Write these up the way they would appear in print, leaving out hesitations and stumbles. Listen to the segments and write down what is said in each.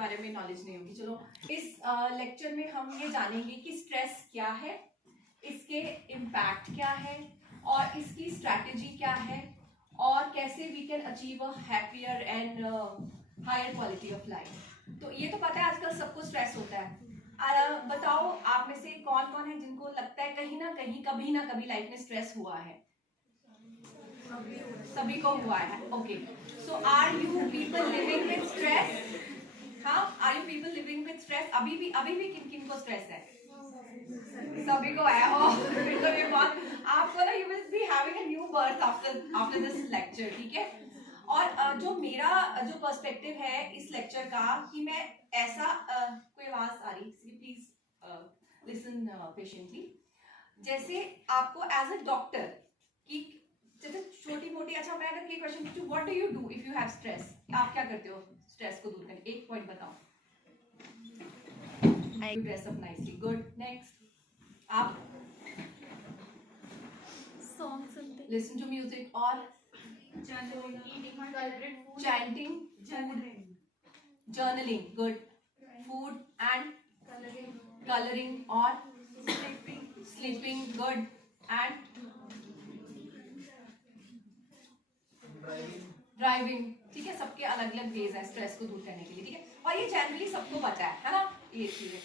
बारे में नॉलेज नहीं होगी। चलो इस लेक्चर में हम ये जानेंगे कि स्ट्रेस क्या है, इसके इम्पैक्ट क्या है और इसकी स्ट्रैटेजी क्या है और कैसे we can achieve a happier and higher quality of life. तो ये तो पता है आजकल सबको स्ट्रेस होता है। बताओ आप में से कौन कौन है जिनको लगता है कहीं ना कहीं कभी ना कभी लाइफ में स्ट्रेस हुआ है? सभी को हुआ है। Okay, so are you people living with stress? हाँ, are you people living with stress? अभी भी किन किन को स्ट्रेस है? सभी को है। मतलब ये बात आपको ना, you will be having a new birth after this lecture, ठीक है। और जो मेरा जो पर्सपेक्टिव है इस लेक्चर का कि मैं ऐसा कोई आवाज आ रही, प्लीज लिसन पेशेंटली। जैसे आपको एज अ डॉक्टर की जैसे छोटी मोटी, अच्छा मैं अगर ये क्वेश्चन पूछूं, what do you do if you have stress? आप क्या करते हो स्ट्रेस को दूर करने? एक पॉइंट बताओ। You dress up nicely. Good. Next. आप सॉन्ग सुनते, listen to music और chanting, journaling. Good. Food and coloring और sleeping. Good. And ड्राइविंग, ठीक है। सबके अलग अलग वेज है स्ट्रेस को दूर करने के लिए, ठीक है। और ये जनरली सबको पता है ना ये चीजें।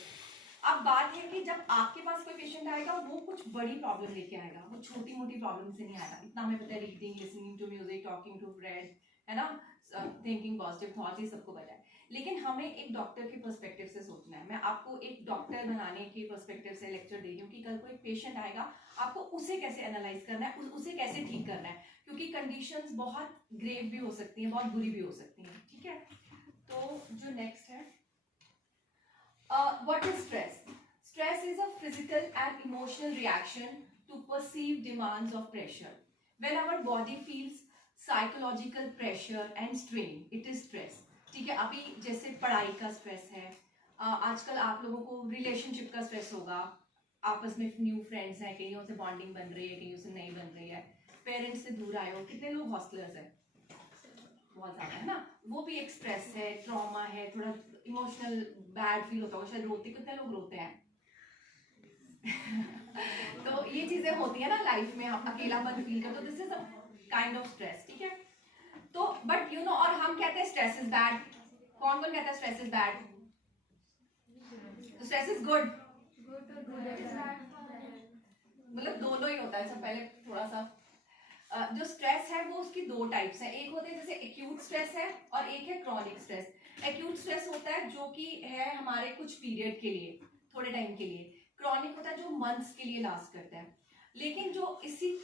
अब बात है कि जब आपके पास कोई पेशेंट आएगा वो कुछ बड़ी प्रॉब्लम लेके आएगा, वो छोटी मोटी प्रॉब्लम से नहीं आएगा। इतना हमें पता है, reading, listening to music, talking to friends, है ना, थिंकिंग पॉजिटिव थॉट्स, ये सबको पता है। लेकिन हमें एक डॉक्टर के पर्सपेक्टिव से सोचना है। मैं आपको एक डॉक्टर बनाने के पर्सपेक्टिव से लेक्चर दे रही हूँ कि कल कोई पेशेंट आएगा, आपको उसे कैसे एनालाइज करना है, उसे कैसे ठीक करना है, क्योंकि कंडीशंस बहुत ग्रेव भी हो सकती हैं, बहुत बुरी भी हो सकती हैं, ठीक है। तो जो नेक्स्ट है, what is stress? Stress is a physical and emotional reaction to perceived demands of pressure. When our body feels psychological pressure and strain, it is stress. ठीक है। अभी जैसे पढ़ाई का स्ट्रेस है, आजकल आप लोगों को रिलेशनशिप का स्ट्रेस होगा, आपस में न्यू फ्रेंड्स हैं, कहीं से बॉन्डिंग बन रही है, कहीं से नहीं बन रही है, पेरेंट्स से दूर आए हो, कितने लोग हॉस्टलर्स हैं, बहुत ज्यादा है ना, वो भी एक स्ट्रेस है, ट्रॉमा है, थोड़ा इमोशनल बैड फील होता होगा, शायद रोते, कितने लोग रोते हैं। तो ये चीजें होती है ना लाइफ में, हम अकेलापन फील करते, तो this is a kind of stress, ठीक है। तो बट यू नो, और हम कहते हैं स्ट्रेस इज बैड। कौन कौन कहता है स्ट्रेस इज बैड? तो स्ट्रेस इज गुड, मतलब दोनों ही होता है। सब पहले थोड़ा सा जो स्ट्रेस है वो उसकी दो टाइप्स है। एक होते हैं जैसे एक्यूट स्ट्रेस है और एक है क्रॉनिक स्ट्रेस। एक्यूट स्ट्रेस होता है जो कि है हमारे कुछ पीरियड के लिए, थोड़े टाइम के लिए। क्रॉनिक होता है जो मंथ्स के लिए लास्ट करता है। लेकिन जो इसी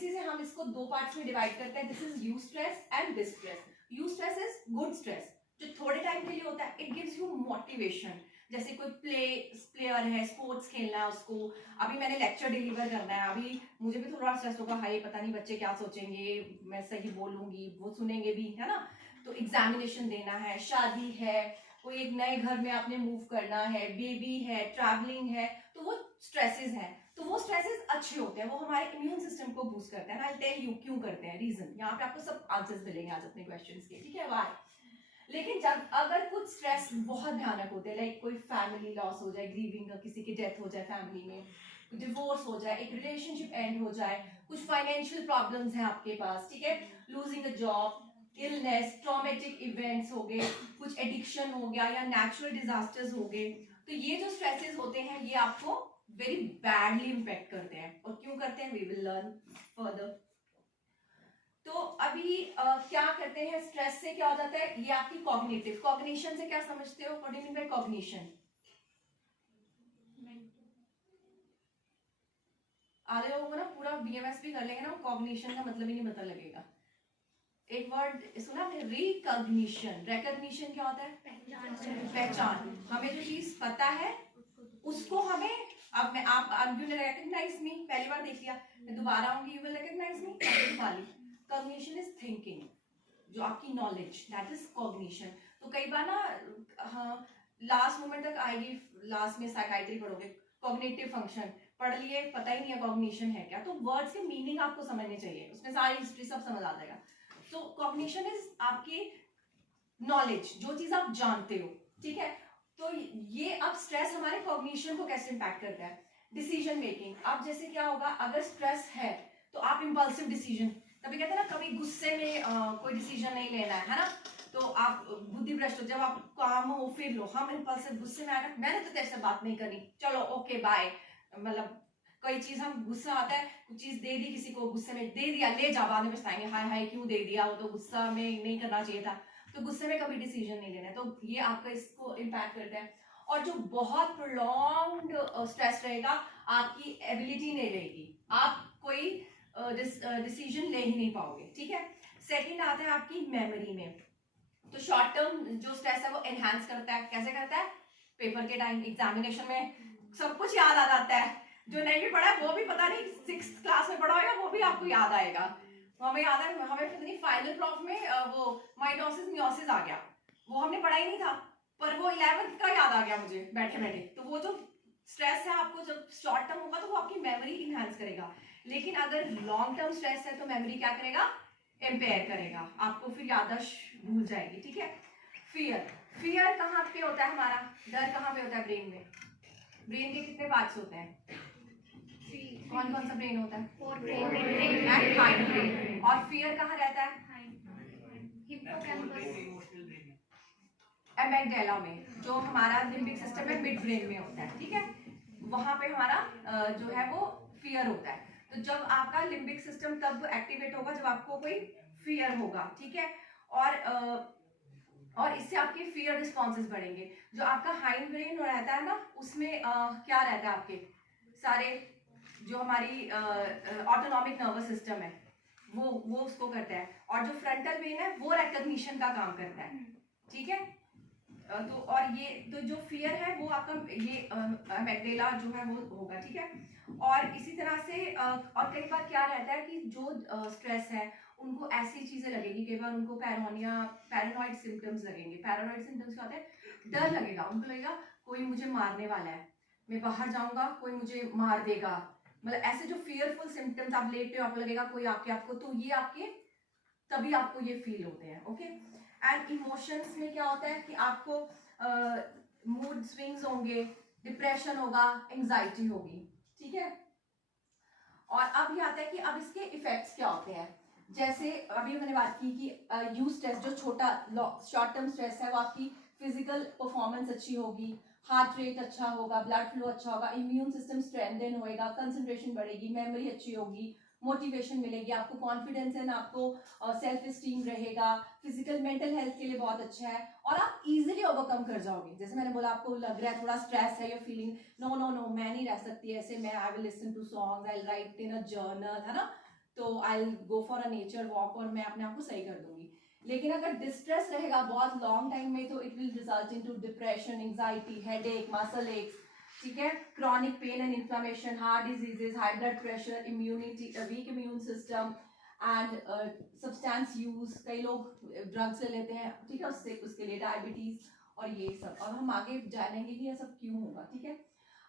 से हम इसको दो पार्ट्स में डिवाइड करते हैं, this is you stress and this stress. You stress is good stress, जो थोड़े टाइम के लिए होता है। इट गिव्स यू मोटिवेशन, जैसे कोई प्लेयर है, स्पोर्ट्स खेलना है उसको, अभी मैंने लेक्चर डिलीवर करना है, अभी मुझे भी थोड़ा स्ट्रेस होगा, हाय पता नहीं बच्चे क्या सोचेंगे, मैं सही बोलूंगी, वो सुनेंगे भी, है ना। तो एग्जामिनेशन देना है, शादी है, कोई एक नए घर में आपने मूव करना है, बेबी है, ट्रैवलिंग है, तो वो स्ट्रेसेस हैं। तो वो स्ट्रेसेस अच्छे होते हैं, वो हमारे इम्यून सिस्टम को बूस्ट करते हैं। आई टेल यू क्यों करते हैं, रीजन यहाँ पे आपको सब आंसर्स मिलेंगे आज अपने क्वेश्चंस के, ठीक है, वाई। लेकिन जब अगर कुछ स्ट्रेस बहुत भयानक होते हैं, लाइक कोई फैमिली लॉस हो जाए, ग्रीविंग का, किसी की डेथ हो जाए फैमिली में, डिवोर्स हो जाए, एक रिलेशनशिप एंड हो जाए, कुछ फाइनेंशियल प्रॉब्लम्स हैं आपके पास, ठीक है, losing a job, illness, traumatic events हो गए, कुछ एडिक्शन हो गया या नेचुरल डिजास्टर्स हो गए, तो ये जो स्ट्रेसेस होते हैं ये आपको वेरी बैडली इम्पैक्ट करते हैं। और क्यों करते हैं, वी विल लर्न फर्दर। तो अभी क्या करते हैं, स्ट्रेस से क्या हो जाता है, ये आपकी कॉग्निटिव, कॉग्निशन से क्या समझते हो, what do you mean by cognition? आधे लोगों को ना पूरा बीएमएस भी कर लेंगे ना, कॉग्निशन का मतलब ही नहीं पता लगेगा। एक वर्ड सुना आपने, रिकॉग्निशन। रिकॉग्निशन क्या होता है? पहचान। हमें जो चीज पता है उसको हमें, अब मैं आप यू विल रिकॉग्नाइज मी, पहली बार देख लिया, मैं दोबारा आऊंगी, you will recognise me. Cognition is thinking, जो आपकी नॉलेज, दैट इज कॉग्निशन। तो कई बार ना, हाँ, लास्ट मोमेंट तक आएगी, लास्ट में साइकाइट्री पढ़ोगे, कॉग्निटिव फंक्शन पढ़ लिए, पता ही नहीं है कॉग्निशन है क्या, तो वर्ड्स के मीनिंग आपको समझने चाहिए, उसमें सारी हिस्ट्री सब समझ आ जाएगा। सो कॉग्निशन इज आपकी नॉलेज, जो चीज आप जानते हो, ठीक है। तो ये अब स्ट्रेस हमारे कॉग्निशन को कैसे इम्पैक्ट करता है, डिसीजन मेकिंग। अब जैसे क्या होगा, अगर स्ट्रेस है तो आप इम्पल्सिव डिसीजन, कभी कहते हैं ना कभी गुस्से में कोई डिसीजन नहीं लेना है ना, तो आप बुद्धि भ्रष्ट हो, जब आप काम हो फिर लो, हम इम्पल्सिव गुस्से में आकर मैंने तो तेरे से बात नहीं करनी, चलो ओके बाय, मतलब कोई चीज हम गुस्सा आता है, कुछ चीज दे दी किसी को, गुस्से में दे दिया, ले जा, बाद में पछताएंगे हाय हाय क्यों दे दिया, वो तो गुस्सा में नहीं करना चाहिए था। तो गुस्से में कभी डिसीजन नहीं लेना है, तो ये आपका इसको इम्पैक्ट करता है। और जो बहुत प्रोलॉन्ग्ड स्ट्रेस रहेगा, आपकी एबिलिटी नहीं रहेगी, आप कोई डिसीजन ले ही नहीं पाओगे, ठीक है। सेकंड आता है आपकी मेमोरी में। तो शॉर्ट टर्म जो स्ट्रेस है वो एनहांस करता है, कैसे करता है, पेपर के टाइम एग्जामिनेशन में सब कुछ याद आ जाता है, जो नहीं भी पढ़ा है वो भी पता नहीं 6th क्लास में पढ़ा होगा वो भी आपको याद आएगा। हमें याद है, हमें पता नहीं फाइनल प्रॉफ में वो माइटोसिस मियोसिस आ गया, वो हमने पढ़ा ही नहीं था, पर वो 11th का याद आ गया मुझे बैठे बैठे। तो वो जो स्ट्रेस है आपको जब शॉर्ट टर्म होगा तो वो आपकी मेमोरी इनहेंस करेगा, लेकिन अगर लॉन्ग टर्म स्ट्रेस है तो मेमोरी क्या करेगा, इम्पेयर करेगा, आपको फिर याददाश्त भूल जाएगी, ठीक है। फियर, फियर कहाँ पे होता है हमारा, डर कहाँ पे होता है ब्रेन में, ब्रेन के कितने पार्ट्स होते हैं, कौन कौन सा ब्रेन होता है, एंड हाइंड ब्रेन, और फियर कहाँ रहता है, एमेगडाला में, जो हमारा लिम्बिक सिस्टम है मिड ब्रेन में होता है, ठीक है, वहां पे हमारा जो है वो फियर होता है। तो जब आपका लिम्बिक सिस्टम तब एक्टिवेट होगा जब आपको कोई फियर होगा, ठीक है। और इससे आपके फियर रिस्पॉन्सेज बढ़ेंगे। जो आपका हाइंड ब्रेन रहता है ना, उसमें क्या रहता है, आपके सारे जो हमारी ऑटोनॉमिक नर्वस सिस्टम है वो उसको करता है, और जो फ्रंटल ब्रेन है वो रिकॉग्निशन का काम करता है, ठीक है। तो और ये तो जो फियर है वो आपका ये एमेगडाला जो है वो होगा, ठीक है। और इसी तरह से और कई बार क्या रहता है कि जो स्ट्रेस है उनको ऐसी चीजें लगेगी, कई बार उनको पैरानॉइड सिम्टम्स लगेंगे। पैरानॉइड सिम्टम्स क्या होते हैं, डर लगेगा, उनको लगेगा कोई मुझे मारने वाला है, मैं बाहर जाऊंगा कोई मुझे मार देगा, मतलब ऐसे जो फियरफुल सिम्टम्स आप लेते हो, आपको लगेगा कोई आके आपको, तो ये आपके तभी आपको ये फील होते हैं, ओके। एंड इमोशंस में क्या होता है कि आपको मूड स्विंग्स होंगे, डिप्रेशन होगा, एंजाइटी होगी, ठीक है। और अब ये आता है कि अब इसके इफेक्ट्स क्या होते हैं। जैसे अभी मैंने बात की कि यू स्ट्रेस, जो छोटा शॉर्ट टर्म स्ट्रेस है, वो आपकी फिजिकल परफॉर्मेंस अच्छी होगी, हार्ट रेट अच्छा होगा, ब्लड फ्लो अच्छा होगा, इम्यून सिस्टम स्ट्रेंथन होएगा, कंसंट्रेशन बढ़ेगी, मेमोरी अच्छी होगी, मोटिवेशन मिलेगी, आपको कॉन्फिडेंस है ना, आपको सेल्फ स्टीम रहेगा, फिजिकल मेंटल हेल्थ के लिए बहुत अच्छा है, और आप इजीली ओवरकम कर जाओगे। जैसे मैंने बोला आपको लग रहा है थोड़ा स्ट्रेस है, your feeling no no no मैं नहीं रह सकती ऐसे, मैं I will listen to songs, I will write in a journal, है ना, तो I will go for a nature walk, और मैं अपने आप को सही कर दूंगी। लेकिन अगर डिस्ट्रेस रहेगा बहुत लॉन्ग टाइम में तो it will result into depression, anxiety, headache, muscle x, ठीक है, chronic pain and inflammation, heart diseases, high blood pressure, immunity, week immune system, and substance use, कई लोग ड्रग्स ले लेते हैं, ठीक है, उससे उसके लिए डायबिटीज और ये सब, और हम आगे जानेंगे कि ये सब क्यों होगा, ठीक है।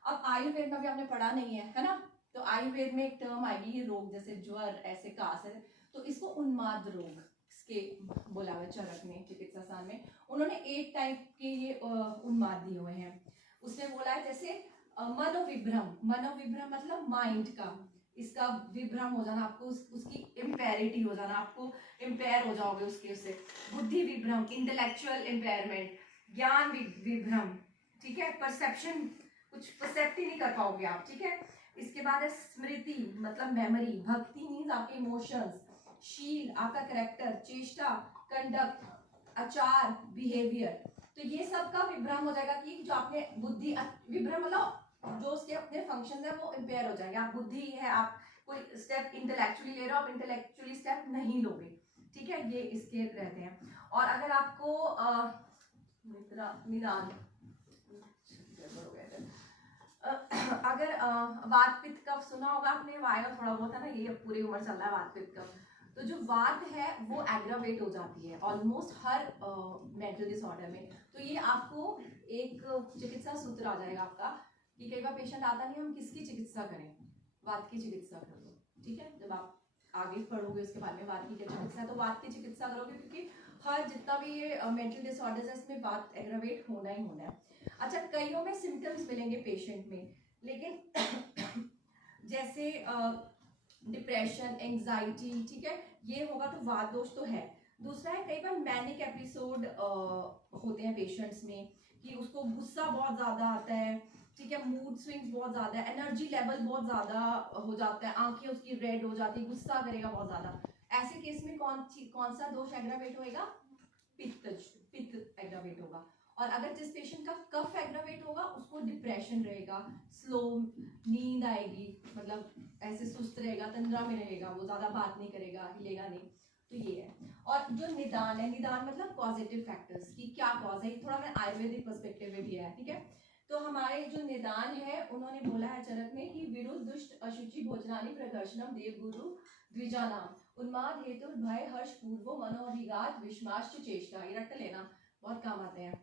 अब आयुर्वेद में भी आपने पढ़ा नहीं है ना, तो आयुर्वेद में एक टर्म आएगी, ये रोग जैसे ज्वर, ऐसे कास है, तो इसको उन्माद रोग के बोला हुआ चरक में, चिकित्सा साल में उन्होंने 8 टाइप के ये उन्माद दिए हुए हैं। उसने बोला है जैसे मनोविभ्रम, मनोविभ्रम मतलब माइंड का, इसका विभ्रम हो जाना, आपको उसकी इम्पेरिटी हो जाना, आपको इम्पेयर हो जाओगे उससे। बुद्धि विभ्रम, इंटेलेक्चुअल इम्पेयरमेंट, ज्ञान विभ्रम, ठीक है, परसेप्शन, कुछ परसेप्ट ही नहीं कर पाओगे आप, ठीक है। इसके बाद है स्मृति मतलब मेमोरी, भक्ति मीन्स आपके इमोशंस, शील आपका करेक्टर, चेष्टा कंडक्ट, आचार बिहेवियर, तो ये सब का विभ्रम हो जाएगा कि जो आपने बुद्धि, विभ्रम मतलब जो उसके अपने फंक्शन है वो इम्पेयर हो जाएंगे। आप बुद्धि है, आप कोई स्टेप इंटेलेक्चुअली ले रहे हो, आप इंटेलेक्चुअली स्टेप नहीं लोगे, ठीक है, ये इसके रहते हैं। और अगर आपको निदान अगर वात पित्त कफ सुना होगा आपने, वायु थोड़ा बहुत है ना, ये पूरी उम्र चल रहा है वात पित्त कफ, तो जो वात है वो एग्रावेट हो जाती है ऑलमोस्ट हर मेंटल डिसऑर्डर में। तो ये आपको एक चिकित्सा सूत्र आ जाएगा आपका कि कई बार पेशेंट आता नहीं, हम किसकी चिकित्सा करें, वात की चिकित्सा कर लो, ठीक है। जब आप आगे पढ़ोगे उसके बारे में वात की क्या चिकित्सा है, तो वात की चिकित्सा करोगे, क्योंकि हर जितना भी ये मेंटल डिसऑर्डर्स है इसमें वात एग्रावेट होना ही होना है। अच्छा, कईयों में सिम्टम्स मिलेंगे पेशेंट में, लेकिन जैसे डिप्रेशन, एंजाइटी, ठीक है, ये होगा तो वात दोष तो है। दूसरा है कई बार मैनिक एपिसोड होते हैं पेशेंट्स में, कि उसको गुस्सा बहुत ज्यादा आता है, ठीक है, मूड स्विंग्स बहुत ज्यादा है, एनर्जी लेवल बहुत ज्यादा हो जाता है, आंखें उसकी रेड हो जाती है, गुस्सा करेगा बहुत ज्यादा। ऐसे केस में कौन सा दोष एग्रावेट होएगा? पित्त एग्रावेट होगा। और अगर जिस पेशेंट का कफ एग्रावेट होगा उसको डिप्रेशन रहेगा, स्लो नींद आएगी, मतलब ऐसे सुस्त रहेगा, तंद्रा में रहेगा, वो ज्यादा बात नहीं करेगा, हिलेगा नहीं। तो ये है। और जो निदान है, निदान मतलब पॉजिटिव फैक्टर्स की क्या कॉज है, ये थोड़ा मैं आयुर्वेदिक पर्सपेक्टिव में भी है, ठीक है। तो हमारे जो निदान है उन्होंने बोला है चरक ने कि विरुद्ध दुष्ट अशुचि भोजनानि प्रदर्शनम देव गुरु द्विजानाम उन्माद हेतु भय हर्ष पूर्वो मनोभिघात विस्माश्च चेष्टा, ये रट लेना, बहुत काम आते हैं,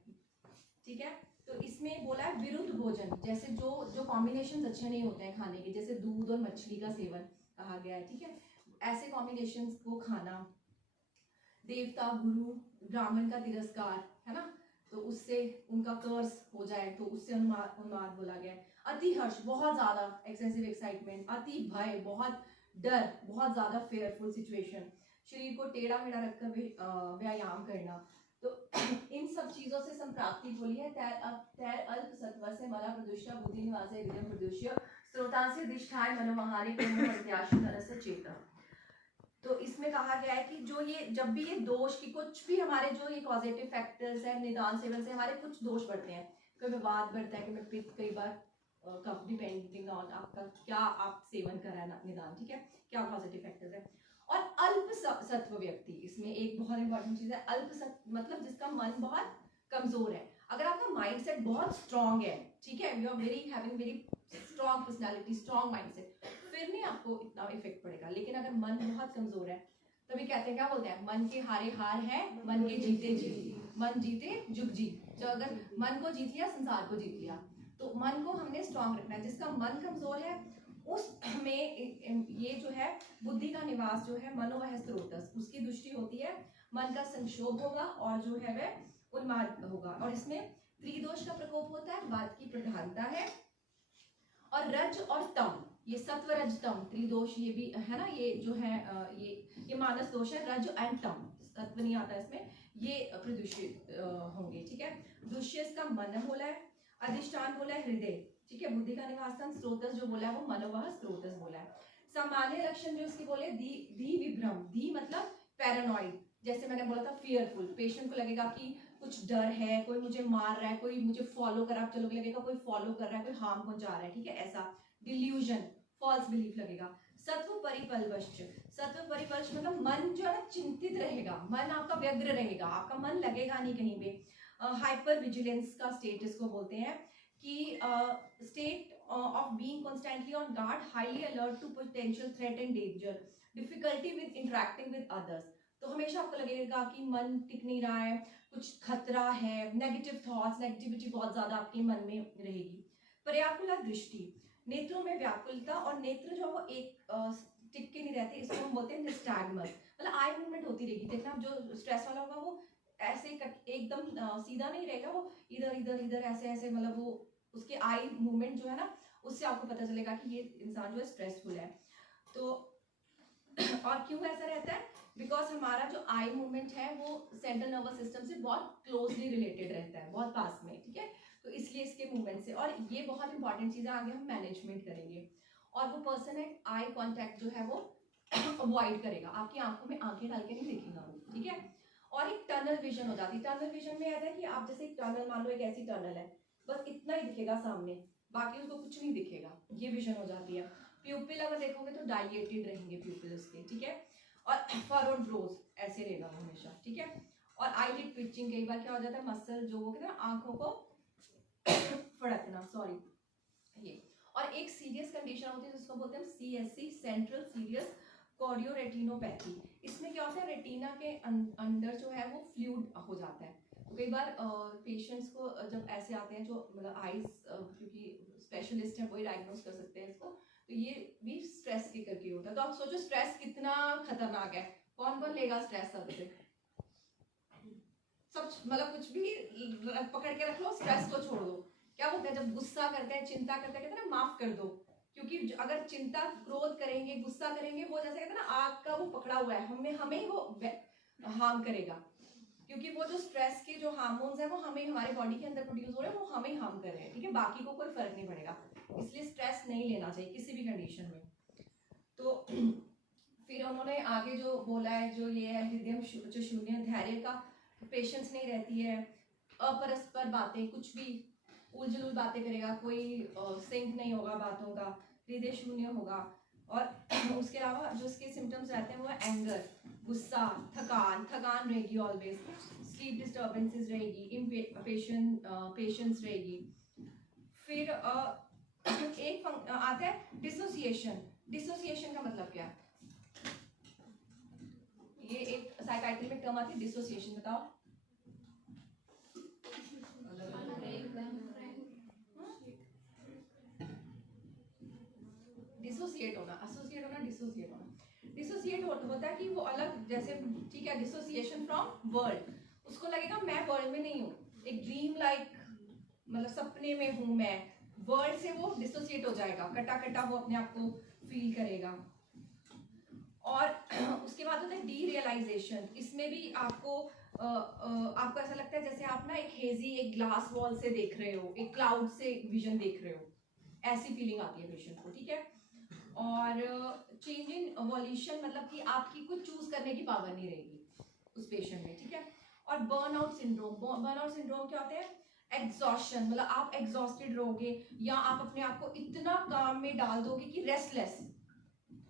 ठीक है। तो इसमें बोला है विरुद्ध भोजन, जैसे जो कॉम्बिनेशन अच्छे नहीं होते हैं खाने के, जैसे दूध और मछली का सेवन कहा गया है, ठीक है, ऐसे कॉम्बिनेशंस को खाना, देवता गुरु ब्राह्मण का तिरस्कार, है ना, तो उससे उनका कर्स हो जाए तो उससे उन्माद बोला गया है। अति हर्ष, बहुत ज्यादा एक्सेसिव एक्साइटमेंट, अति भय, बहुत डर, बहुत ज्यादा फेयरफुल सिचुएशन, शरीर को टेढ़ा मेढ़ा रखकर व्यायाम करना। तो इन सब चीजों से संप्राप्ति बोली है। तैर अल्प सत्व से मला प्रदुष्य बुद्धि निवासे हृदय प्रदुष्य स्रोतांसे दिष्ठाय मनोमहारे प्रत्याश नरस्य चेता। तो इसमें कहा गया है कि जो ये जब भी ये दोष की कुछ भी हमारे जो ये पॉजिटिव फैक्टर्स है निदान सेवन से हमारे कुछ दोष बढ़ते हैं, कभी वात बढ़ता है, कभी पित्त, कई बार कफ, डिपेंडिंग ऑन आपका क्या आप सेवन कर रहा है निदान, ठीक है, क्या पॉजिटिव फैक्टर्स है। और अल्प सत्व व्यक्ति, इसमें एक बहुत इंपॉर्टेंट चीज है, अल्प सत्व मतलब जिसका मन बहुत कमजोर है। अगर आपका माइंडसेट बहुत स्ट्रांग है, ठीक है, you are having very strong personality, strong mindset, फिर नहीं आपको इतना इफेक्ट पड़ेगा। लेकिन अगर मन बहुत कमजोर है, तभी कहते हैं, क्या बोलते हैं, मन के हारे हार है, मन के जीते जीत, मन जीते जुग जीत। तो अगर मन को जीत लिया, संसार को जीत लिया। तो मन को हमने स्ट्रांग रखना है। जिसका मन कमजोर है उसमें ये जो है बुद्धि का निवास जो है मनोवह स्रोतस, उसकी दृष्टि होती है, मन का संक्षोभ होगा और जो है वह उन्माद होगा। और इसमें त्रिदोष का प्रकोप होता है, वात की प्रधानता है, और रज और तम, ये सत्व रज तम त्रिदोष, ये भी है ना, ये जो है ये मानस दोष है, रज एंड तम, सत्व नहीं आता इसमें, ये प्रदूषित होंगे, ठीक है। दुष्यस का मन बोला है, अधिष्ठान बोला है हृदय, ठीक है, बुद्धि का निवास स्थान, स्रोतस जो बोला है वो मनोवह स्रोतस बोला है। सामान्य लक्षण जो इसकी बोले, धी विभ्रम, धी मतलब पैरानॉइड, जैसे मैंने बोला था फियरफुल, पेशेंट को लगेगा कि कुछ डर है, कोई मुझे मार रहा है, कोई मुझे फॉलो कर रहा है, चलो लगेगा कोई फॉलो कर रहा है, कोई हार्म पहुंचा रहा है, ठीक है, ऐसा डिल्यूजन, फॉल्स बिलीफ लगेगा। सत्व परिपल्वश्च, सत्व परिपल्वश्च मतलब मन जो है ना चिंतित रहेगा, मन आपका व्यग्र रहेगा, आपका मन लगेगा नहीं कहीं पे। हाइपर विजिलेंस का स्टेट इसको बोलते हैं, कि state of being constantly on guard, highly alert to potential threat and danger, difficulty with interacting with others. तो हमेशा आपको लगेगा कि मन टिक नहीं रहा है, कुछ खतरा है, नेगेटिव थॉट्स, नेगेटिविटी बहुत ज्यादा आपके मन में रहेगी। पर्याकुला दृष्टि, नेत्रों में व्याकुलता, और नेत्र जो वो एक टिक के नहीं रहते, इसको हम बोलते हैं निस्टैग्मस, मतलब आई मूवमेंट होती रहेगी। देखना जो स्ट्रेस वाला होगा वो ऐसे एकदम सीधा नहीं रहेगा, वो इधर इधर इधर ऐसे ऐसे, मतलब वो उसके आई मूवमेंट जो है ना, उससे आपको पता चलेगा कि ये इंसान जो है स्ट्रेसफुल है। तो और क्यों ऐसा रहता है, बिकॉज हमारा जो आई मूवमेंट है वो सेंट्रल नर्वस सिस्टम से बहुत क्लोजली रिलेटेड रहता है, बहुत पास में, ठीक है, तो इसलिए इसके मूवमेंट से। और ये बहुत इंपॉर्टेंट चीज है, आगे हम मैनेजमेंट करेंगे। और वो पर्सन है आई कांटेक्ट जो है वो अवॉइड करेगा, आपकी आंखों में आंखें डाल के नहीं देखेगा वो, ठीक है। और एक टनल विजन हो जाती है। टनल विजन में आता है कि आप जैसे एक टनल, मान लो एक ऐसी टनल है, बस इतना ही दिखेगा सामने, बाकी उसको कुछ नहीं दिखेगा, ये विजन हो जाती है। प्यूपिल अगर देखोगे तो डायलेटेड रहेंगे प्यूपिल उसके, ठीक है। और फरोड ब्रोज ऐसे रहेगा हमेशा, ठीक है। और आईलिड ट्विचिंग, कई बार क्या हो जाता है, मसल जो वो कहते हैं आंखों को फड़कना, सॉरी ये। और एक सीरियस कंडीशन होती है जिसको बोलते हैं CSC, सेंट्रल सीरियस कोर्डियोरेटिनोपैथी। इसमें क्या होता है, रेटिना के अंदर जो है वो फ्लूइड हो जाता है। तो कई बार पेशेंट्स को जब ऐसे आते हैं जो मतलब आईज, क्योंकि स्पेशलिस्ट है वही डायग्नोस कर सकते हैं इसको, तो ये भी स्ट्रेस के करके होता है। तो आप सोचो स्ट्रेस कितना खतरनाक है, कौन कौन लेगा स्ट्रेस सबसे? सब, मतलब कुछ भी पकड़ के रख लो, स्ट्रेस को छोड़ दो। क्या बोलते हैं जब गुस्सा करते हैं, चिंता करते हैं, कहते हैं ना माफ कर दो, क्योंकि अगर चिंता, क्रोध करेंगे, गुस्सा करेंगे, वो जैसे कहते हैं ना आग का वो पकड़ा हुआ है, हमें ही वो हार्म करेगा, क्योंकि वो जो स्ट्रेस के जो हार्मोन्स हैं वो हमें, हमारे बॉडी के अंदर प्रोड्यूस हो रहे हैं, वो हमें हार्म कर रहे हैं, ठीक है, बाकी को कोई फर्क नहीं पड़ेगा। इसलिए स्ट्रेस नहीं लेना चाहिए किसी भी कंडीशन में। तो फिर उन्होंने आगे जो बोला है, जो ये है हृदय जो शून्य, धैर्य का, पेशेंस नहीं रहती है, अपरस्पर बातें, कुछ भी उलझुल बातें करेगा, कोई सिंक नहीं होगा बातों का, हृदय शून्य होगा। और उसके अलावा जो उसके सिम्टम्स रहते हैं वो है एंगर, गुस्सा, थकान रहेगी ऑलवेज, स्लीप डिस्टर्बेंसेस रहेगी, पेशेंस रहेगी। फिर एक आता है डिसोसिएशन। डिसोसिएशन का मतलब क्या है? ये एक साइकाइट्री में टर्म आती है डिसोसिएशन, बताओ। डिसोसिएट होना, एसोसिएट होना, डिसोसिएट होना। डिसोसिएट होता है कि वो अलग, जैसे ठीक है, डिसोसिएशन फ्रॉम वर्ल्ड, उसको लगेगा मैं वर्ल्ड में नहीं हूँ, एक ड्रीम लाइक, मतलब सपने में हूँ मैं, वर्ल्ड से वो डिसोसिएट हो जाएगा, कटा कटा वो अपने आप को फील करेगा। और उसके बाद होता है डीरियलाइजेशन। इसमें भी आपको आपको ऐसा लगता है जैसे आप ना एक हेजी, एक ग्लास वॉल से देख रहे हो, एक क्लाउड से विजन देख रहे हो, ऐसी फीलिंग आती है पेशेंट को, ठीक है। और चेंज इन वॉल्यूशन, मतलब कि आपकी कुछ चूज करने की पावर नहीं रहेगी उस पेशेंट में, ठीक है। और बर्नआउट सिंड्रोम, बर्नआउट सिंड्रोम क्या होते हैं? एग्जॉस्शन, मतलब आप एग्जॉस्टेड रहोगे, या आप अपने आप को इतना काम में डाल दोगे कि रेस्टलेस,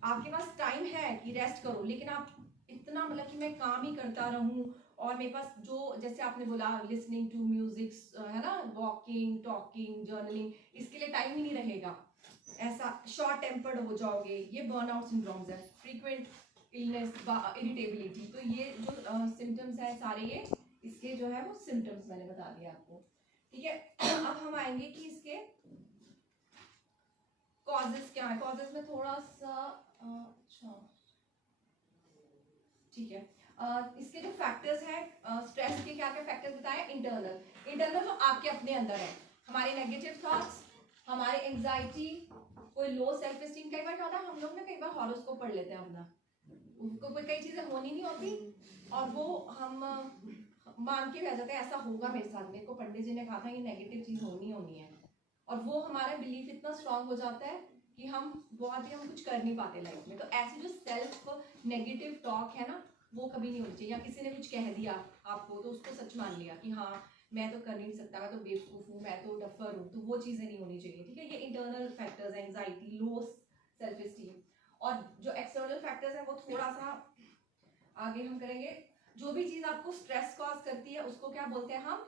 आपके पास टाइम है कि रेस्ट करो, लेकिन आप इतना, मतलब कि मैं काम ही करता रहूं, और मेरे पास जो, जैसे आपने बोला लिसनिंग टू म्यूजिक, है ना, वॉकिंग, टॉकिंग, जर्नलिंग, इसके लिए टाइम ही नहीं रहेगा, ऐसा शॉर्ट टेम्पर्ड हो जाओगे। ये बर्नआउट सिंड्रोम्स है। फ्रीक्वेंट इलनेस, इरिटेबिलिटी, तो ये जो सिम्टम्स है सारे, ये इसके जो है वो सिम्टम्स मैंने बता दिया आपको, ठीक है। अब हम आएंगे कि इसके कॉजेस क्या है। कॉजेस में थोड़ा सा अच्छा, ठीक है। इसके जो फैक्टर्स हैं, स्ट्रेस के क्या क्या फैक्टर्स बताएं? इंटरनल जो आपके अपने अंदर है, हमारे नेगेटिव थॉट्स, हमारे एंजाइटी, कोई लो सेल्फ एस्टीम। कई बार क्या होता है, हम लोग ना कई बार हॉरोस्कोप पढ़ लेते हैं अपना, उनको कोई कई चीजें होनी नहीं होती, और वो हम मान के रह जाते हैं ऐसा होगा मेरे साथ, मेरे को पंडित जी ने कहा था ये नेगेटिव चीज होनी है, और वो हमारा बिलीफ इतना स्ट्रांग हो जाता है कि हम कुछ कर नहीं पाते लाइफ में। तो ऐसी जो सेल्फ नेगेटिव टॉक है ना, वो कभी नहीं होनी चाहिए। या किसी ने कुछ कह दिया आपको, तो उसको सच मान लिया कि हाँ मैं तो कर नहीं सकता, मैं तो बेवकूफ हूँ, मैं तो डफर हूँ, तो वो चीजें नहीं होनी चाहिए, ठीक है। ये internal factors, anxiety, low self esteem. और जो एक्सटर्नल फैक्टर्स है वो थोड़ा सा आगे हम करेंगे। जो भी चीज आपको स्ट्रेस कॉज करती है उसको क्या बोलते हैं हम?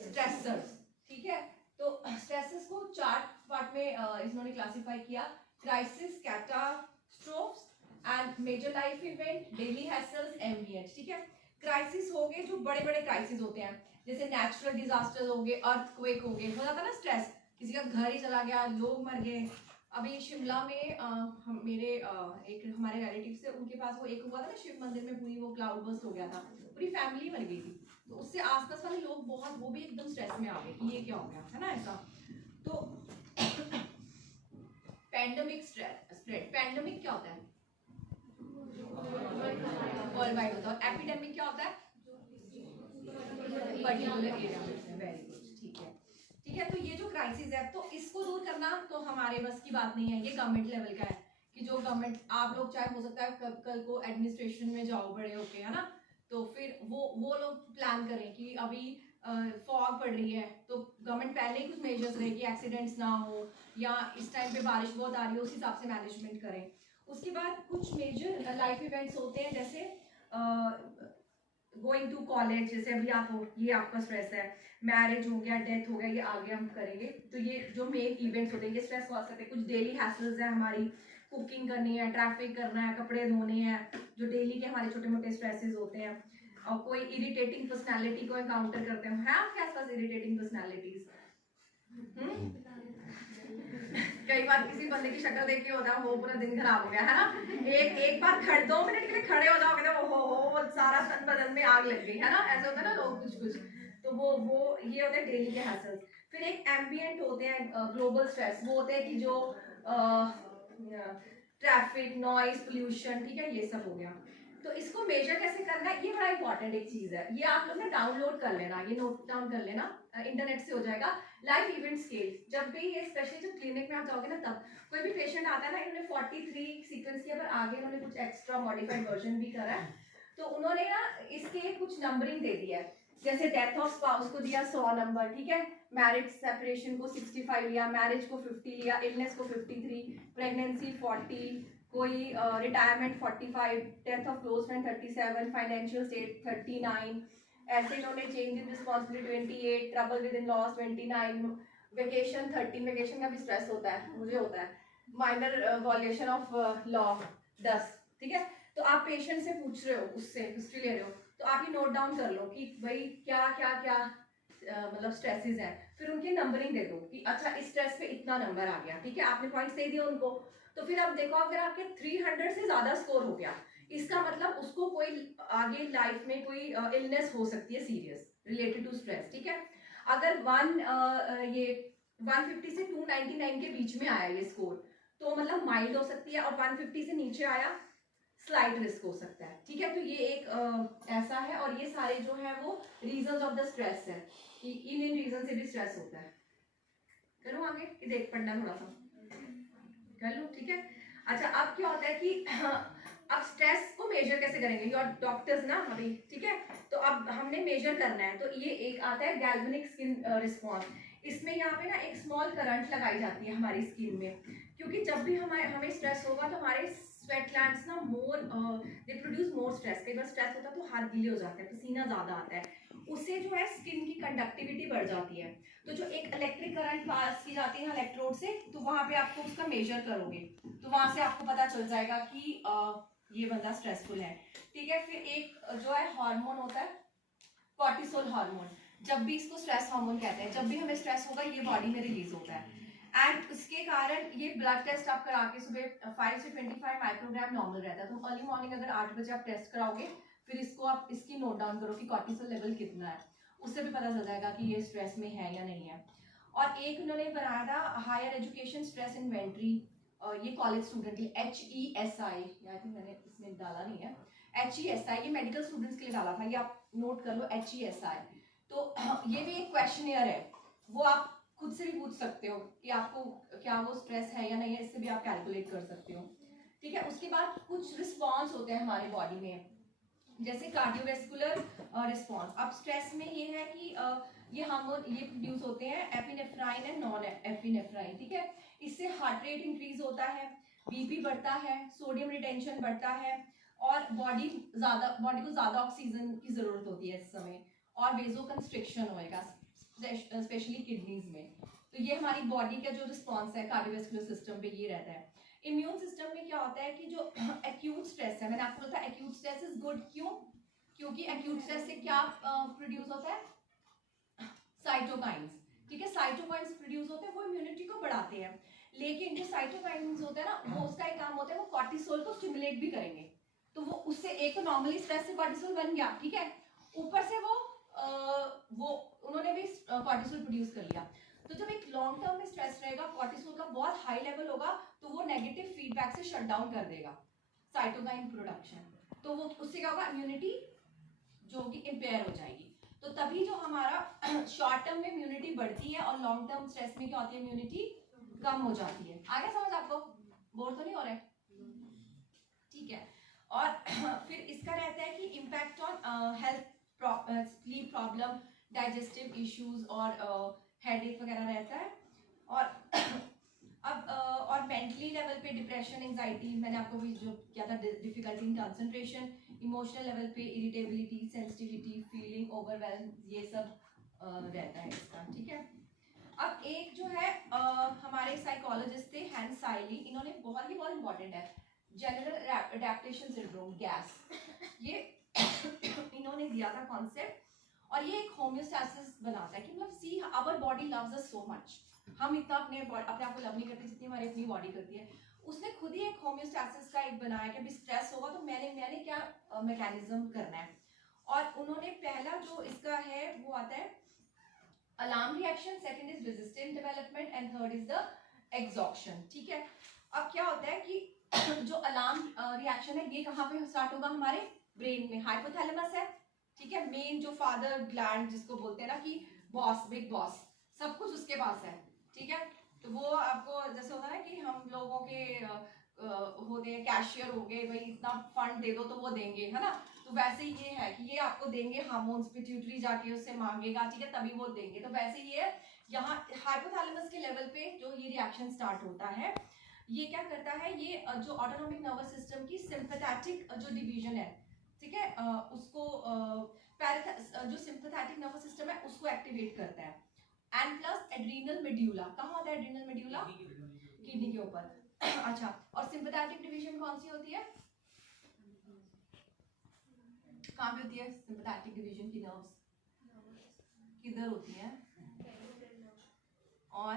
स्ट्रेसर्स, ठीक है। तो स्ट्रेसेस को 4 पार्ट में इन्होंने क्लासिफाई किया: crisis, catastrophes and major life event, daily hassles, ambient, ठीक है। क्राइसिस हो गए, जो बड़े बड़े क्राइसिस होते हैं, जैसे नेचुरल डिजास्टर्स हो गए, अर्थक्वेक हो गए, हो जाता है ना स्ट्रेस, किसी का घर ही चला गया, लोग मर गए। अभी शिमला में मेरे एक हमारे रिलेटिव से, उनके पास वो एक हुआ था ना शिव मंदिर में, पूरी वो क्लाउड बस्ट हो गया था, पूरी फैमिली मर गई थी। तो उससे आसपास वाले लोग बहुत, वो भी एकदम स्ट्रेस में आ गए कि ये क्या हो गया, है ना ऐसा। तो पैंडेमिक स्प्रेड, पैंडेमिक क्या होता है? वर्ल्ड वाइड होता है। और एपिडेमिक क्या होता है? पर्टिकुलर एरिया में। वेरी गुड, ठीक है, ठीक है। तो ये जो क्राइसिस है, तो इसको दूर करना तो हमारे बस की बात नहीं है, ये गवर्नमेंट लेवल का है, कि जो गवर्नमेंट, आप लोग चाहे हो सकता है कल को एडमिनिस्ट्रेशन में जाओ बड़े होके, है ना, तो फिर वो लोग प्लान करें कि अभी फॉग पड़ रही है, तो गवर्नमेंट पहले ही कुछ मेजर्स रहे कि एक्सीडेंट्स ना हो, या इस टाइम पे बारिश बहुत आ रही है, उस हिसाब से मैनेजमेंट करें। उसके बाद कुछ मेजर लाइफ इवेंट्स होते हैं, जैसे गोइंग टू कॉलेज, जैसे अभी आप हो, ये आपका स्ट्रेस है, मैरिज हो गया, डेथ हो गया, ये आगे हम करेंगे। तो ये जो मेन इवेंट्स होते हैं ये स्ट्रेस कॉज करते हैं। कुछ डेली हैसल्स है, हमारी कुकिंग करनी है, ट्रैफिक करना है, कपड़े धोने हैं, जो डेली के हमारे छोटे मोटे स्ट्रेसेस होते हैं। और कोई इरिटेटिंग पर्सनालिटी को एनकाउंटर करते हैं आपके आसपास? इरिटेटिंग पर्सनालिटीज कई बार किसी बंदे की शक्ल देख के होता है वो पूरा दिन खराब हो गया है ना, एक बार 2 मिनट के लिए खड़े हो जाओ कहते हो सारा तन बदन में आग लग गई है ना, ऐसा होता है ना लोग कुछ तो वो ये होते हैं डेली के हैसल्स। फिर एक एम्बिएंट होते हैं ग्लोबल स्ट्रेस, वो होते हैं कि जो ट्रैफिक नॉइज पोल्यूशन, ठीक है, ये सब हो गया। तो इसको मेजर कैसे करना है, ये बड़ा इंपॉर्टेंट एक चीज है, ये आप लोग ना डाउनलोड कर लेना, ये नोट डाउन कर लेना, इंटरनेट से हो जाएगा। लाइफ इवेंट स्केल, जब भी ये स्पेशली जब क्लिनिक में आप जाओगे ना, तब कोई भी पेशेंट आता है ना, इन्होंने 43 सीक्वेंस किया, पर आगे इन्होंने कुछ एक्स्ट्रा मॉडिफाइड वर्जन भी करा है, तो उन्होंने ना इसके कुछ नंबरिंग दे दिया है, जैसे डेथ ऑफ स्पाउस को दिया 100 नंबर, ठीक है, मैरिज सेपरेशन को 65 लिया, मैरिज को 50 लिया, इलनेस को 53, प्रेगनेंसी 40, कोई retirement 45, death of close friend 37, financial state 39, ऐसे इन्होंने change in responsibility 28, trouble with in loss 29, vacation 13, vacation का भी स्ट्रेस होता है, मुझे होता है, माइनर वॉल्यूशन ऑफ लॉ 10, ठीक है। तो आप पेशेंट से पूछ रहे हो, उससे हिस्ट्री ले रहे हो, तो आप ये नोट डाउन कर लो कि भाई क्या क्या क्या मतलब स्ट्रेसेस हैं, फिर उनकी नंबरिंग दे दो कि अच्छा इस स्ट्रेस पे इतना नंबर आ गया, ठीक है, आपने पॉइंट्स दे दिए उनको। तो फिर आप देखो अगर आपके 300 से ज्यादा स्कोर हो गया, इसका मतलब उसको कोई आगे लाइफ में कोई इलनेस हो सकती है सीरियस रिलेटेड टू स्ट्रेस, ठीक है। अगर ये 150 से 299 के बीच में आया ये स्कोर, तो मतलब माइल्ड हो सकती है, और 150 से नीचे आया स्लाइट रिस्क हो सकता है, ठीक है। तो ये एक ऐसा है, और ये सारे जो है वो रीजंस ऑफ द स्ट्रेस है कि इन रीजन से भी स्ट्रेस होता है। चलो आगे देख पढ़ना थोड़ा सा कर लो, ठीक है। अच्छा, अब क्या होता है कि अब स्ट्रेस को मेजर कैसे करेंगे, योर डॉक्टर्स ना अभी, ठीक है। तो अब हमने मेजर करना है, तो ये एक आता है गैल्वेनिक स्किन रिस्पॉन्स, इसमें यहाँ पे ना एक स्मॉल करंट लगाई जाती है हमारी स्किन में, क्योंकि जब भी हमें स्ट्रेस होगा तो हमारे स्वेट ग्लैंड्स ना दे प्रोड्यूस मोर स्ट्रेस, कई बार स्ट्रेस होता है तो हाथ गीले हो जाते हैं, पसीना ज्यादा आता है, उससे जो है स्किन की कंडक्टिविटी बढ़ जाती है, तो जो एक इलेक्ट्रिक करंट पास की जाती है इलेक्ट्रोड से, तो वहां पे आपको उसका मेजर करोगे, तो वहां से आपको पता चल जाएगा कि ये बंदा स्ट्रेसफुल है, ठीक है। फिर एक जो है हार्मोन होता है कॉर्टिसोल हार्मोन, जब भी इसको स्ट्रेस हार्मोन कहते हैं, जब भी हमें स्ट्रेस होगा ये बॉडी में रिलीज होता है, एंड उसके कारण ये ब्लड टेस्ट आप करा के सुबह 5 से 25 माइक्रोग्राम नॉर्मल रहता है, तो अर्ली मॉर्निंग अगर 8 बजे आप टेस्ट कराओगे, फिर इसको आप इसकी नोट डाउन करो कि कॉर्टिसोल लेवल कितना है, उससे भी पता चल जाएगा कि ये स्ट्रेस में है या नहीं है। और एक उन्होंने बनाया था हायर एजुकेशन स्ट्रेस इन्वेंट्री, ये कॉलेज स्टूडेंट के लिए HESI, आई थिंक मैंने इसमें डाला नहीं है, HESI ये मेडिकल स्टूडेंट्स के लिए डाला था, ये आप नोट कर लो HESI। तो ये भी एक क्वेश्चनियर है, वो आप खुद से भी पूछ सकते हो कि आपको क्या वो स्ट्रेस है या नहीं है, इससे भी आप कैलकुलेट कर सकते हो, ठीक है। उसके बाद कुछ रिस्पॉन्स होते हैं हमारे बॉडी में, जैसे कार्डियोवेस्कुलर रिस्पॉन्स। अब स्ट्रेस में ये है कि ये हार्मोन ये प्रोड्यूस होते हैं एपिनेफ्राइन एंड नॉन एपिनेफ्राइन, ठीक है। इससे हार्ट रेट इंक्रीज होता है, बीपी बढ़ता है, सोडियम रिटेंशन बढ़ता है, और बॉडी को ज्यादा ऑक्सीजन की जरूरत होती है इस समय, और वेजोकंस्ट्रिक्शन होएगा स्पेशली किडनीज में। तो ये हमारी बॉडी का जो रिस्पॉन्स है कार्डियोवेस्कुलर सिस्टम पे ये रहता है। इम्यून सिस्टम में क्या होता है कि जो एक्यूट स्ट्रेस है, मैंने आपको बोला था एक्यूट स्ट्रेस इज गुड, क्यों, क्योंकि एक्यूट स्ट्रेस से क्या प्रोड्यूस होता है, साइटोकाइंस, ठीक है, साइटोकाइंस प्रोड्यूस होते हैं, वो इम्यूनिटी को बढ़ाते हैं, लेकिन जो साइटोकाइंस होते हैं ना, वो उसका एक काम होता है, वो कॉर्टिसोल को स्टिमुलेट भी करेंगे, तो वो उससे एक तो नॉर्मली स्ट्रेस से कॉर्टिसोल बन गया, ठीक है, ऊपर से वो उन्होंने भी कॉर्टिसोल प्रोड्यूस कर लिया। तो जब एक लॉन्ग टर्म में स्ट्रेस रहेगा, कॉर्टिसोल का बहुत हाई लेवल होगा, तो वो नेगेटिव फीडबैक से शट डाउन कर देगा साइटोकाइन प्रोडक्शन, तो वो उससे क्या होगा, इम्यूनिटी जो कि इम्पेयर हो जाएगी। तो तभी जो हमारा शॉर्ट टर्म में इम्यूनिटी बढ़ती है, और लॉन्ग टर्म स्ट्रेस में क्या होती है, इम्यूनिटी कम हो जाती है। आगे समझ आपको, बोर तो नहीं हो रहे, ठीक है। और फिर इसका रहता है कि impact on health, sleep problem, digestive issues और हेडेक वगैरह रहता है। और अब और मेंटली लेवल पे डिप्रेशन, एंजाइटी, मैंने आपको भी जो किया था, difficulty in concentration, emotional level पे इरिटेबिलिटी, सेंसिटिविटी, फीलिंग ओवरवेल्म, ये सब रहता है इसका, ठीक है। अब एक जो है हमारे साइकोलॉजिस्ट थे हैंस साइली, इन्होंने बहुत इंपॉर्टेंट है, जनरल एडेप्टेशन सिंड्रोम गैस, ये इन्होंने दिया था कॉन्सेप्ट, और ये एक होम्योस्टैसिस बनाता है कि मतलब see our body loves us so much, हम इतना अपने आप को लव नहीं करते जितनी हमारी अपनी बॉडी करती है। उसने खुद ही एक होम्योस्टैसिस का एक बनाया कि अभी स्ट्रेस होगा तो मैंने क्या मैकेनिज्म करना है। और उन्होंने पहला जो इसका है वो आता है alarm reaction, second is resistant development and third is the exhaustion. ठीक है, अब क्या होता है कि जो अलार्म रिएक्शन है ये कहाँ पे स्टार्ट होगा, हमारे ब्रेन में, हाइपोथैलेमस है। ठीक है, मेन जो फादर ग्लैंड जिसको बोलते हैं ना कि बॉस, बिग बॉस, सब कुछ उसके पास है। ठीक है, तो वो आपको जैसे होता है ना कि हम लोगों के होते हैं कैशियर हो गए, भाई इतना फंड दे दो तो वो देंगे, है ना, तो वैसे ही ये है कि ये आपको देंगे, हार्मोन्स पिट्यूटरी जाके उससे मांगेगा, ठीक है, तभी वो देंगे। तो वैसे ये यहाँ हाइपोथैलेमस के लेवल पे जो ये रिएक्शन स्टार्ट होता है, ये क्या करता है, ये जो ऑटोनॉमिक नर्वस सिस्टम की सिंपैथेटिक जो डिवीजन है, ठीक है, उसको जो सिंपैथेटिक नर्वस सिस्टम है उसको एक्टिवेट करता है। एंड प्लस एड्रीनल मेड्यूला, कहाँ होता है एड्रीनल मेड्यूला, किडनी के ऊपर। अच्छा, और सिंपैथेटिक डिवीजन कौन सी होती है, कहाँ पे होती है सिंपैथेटिक डिवीजन की नर्व्स, किधर होती है, और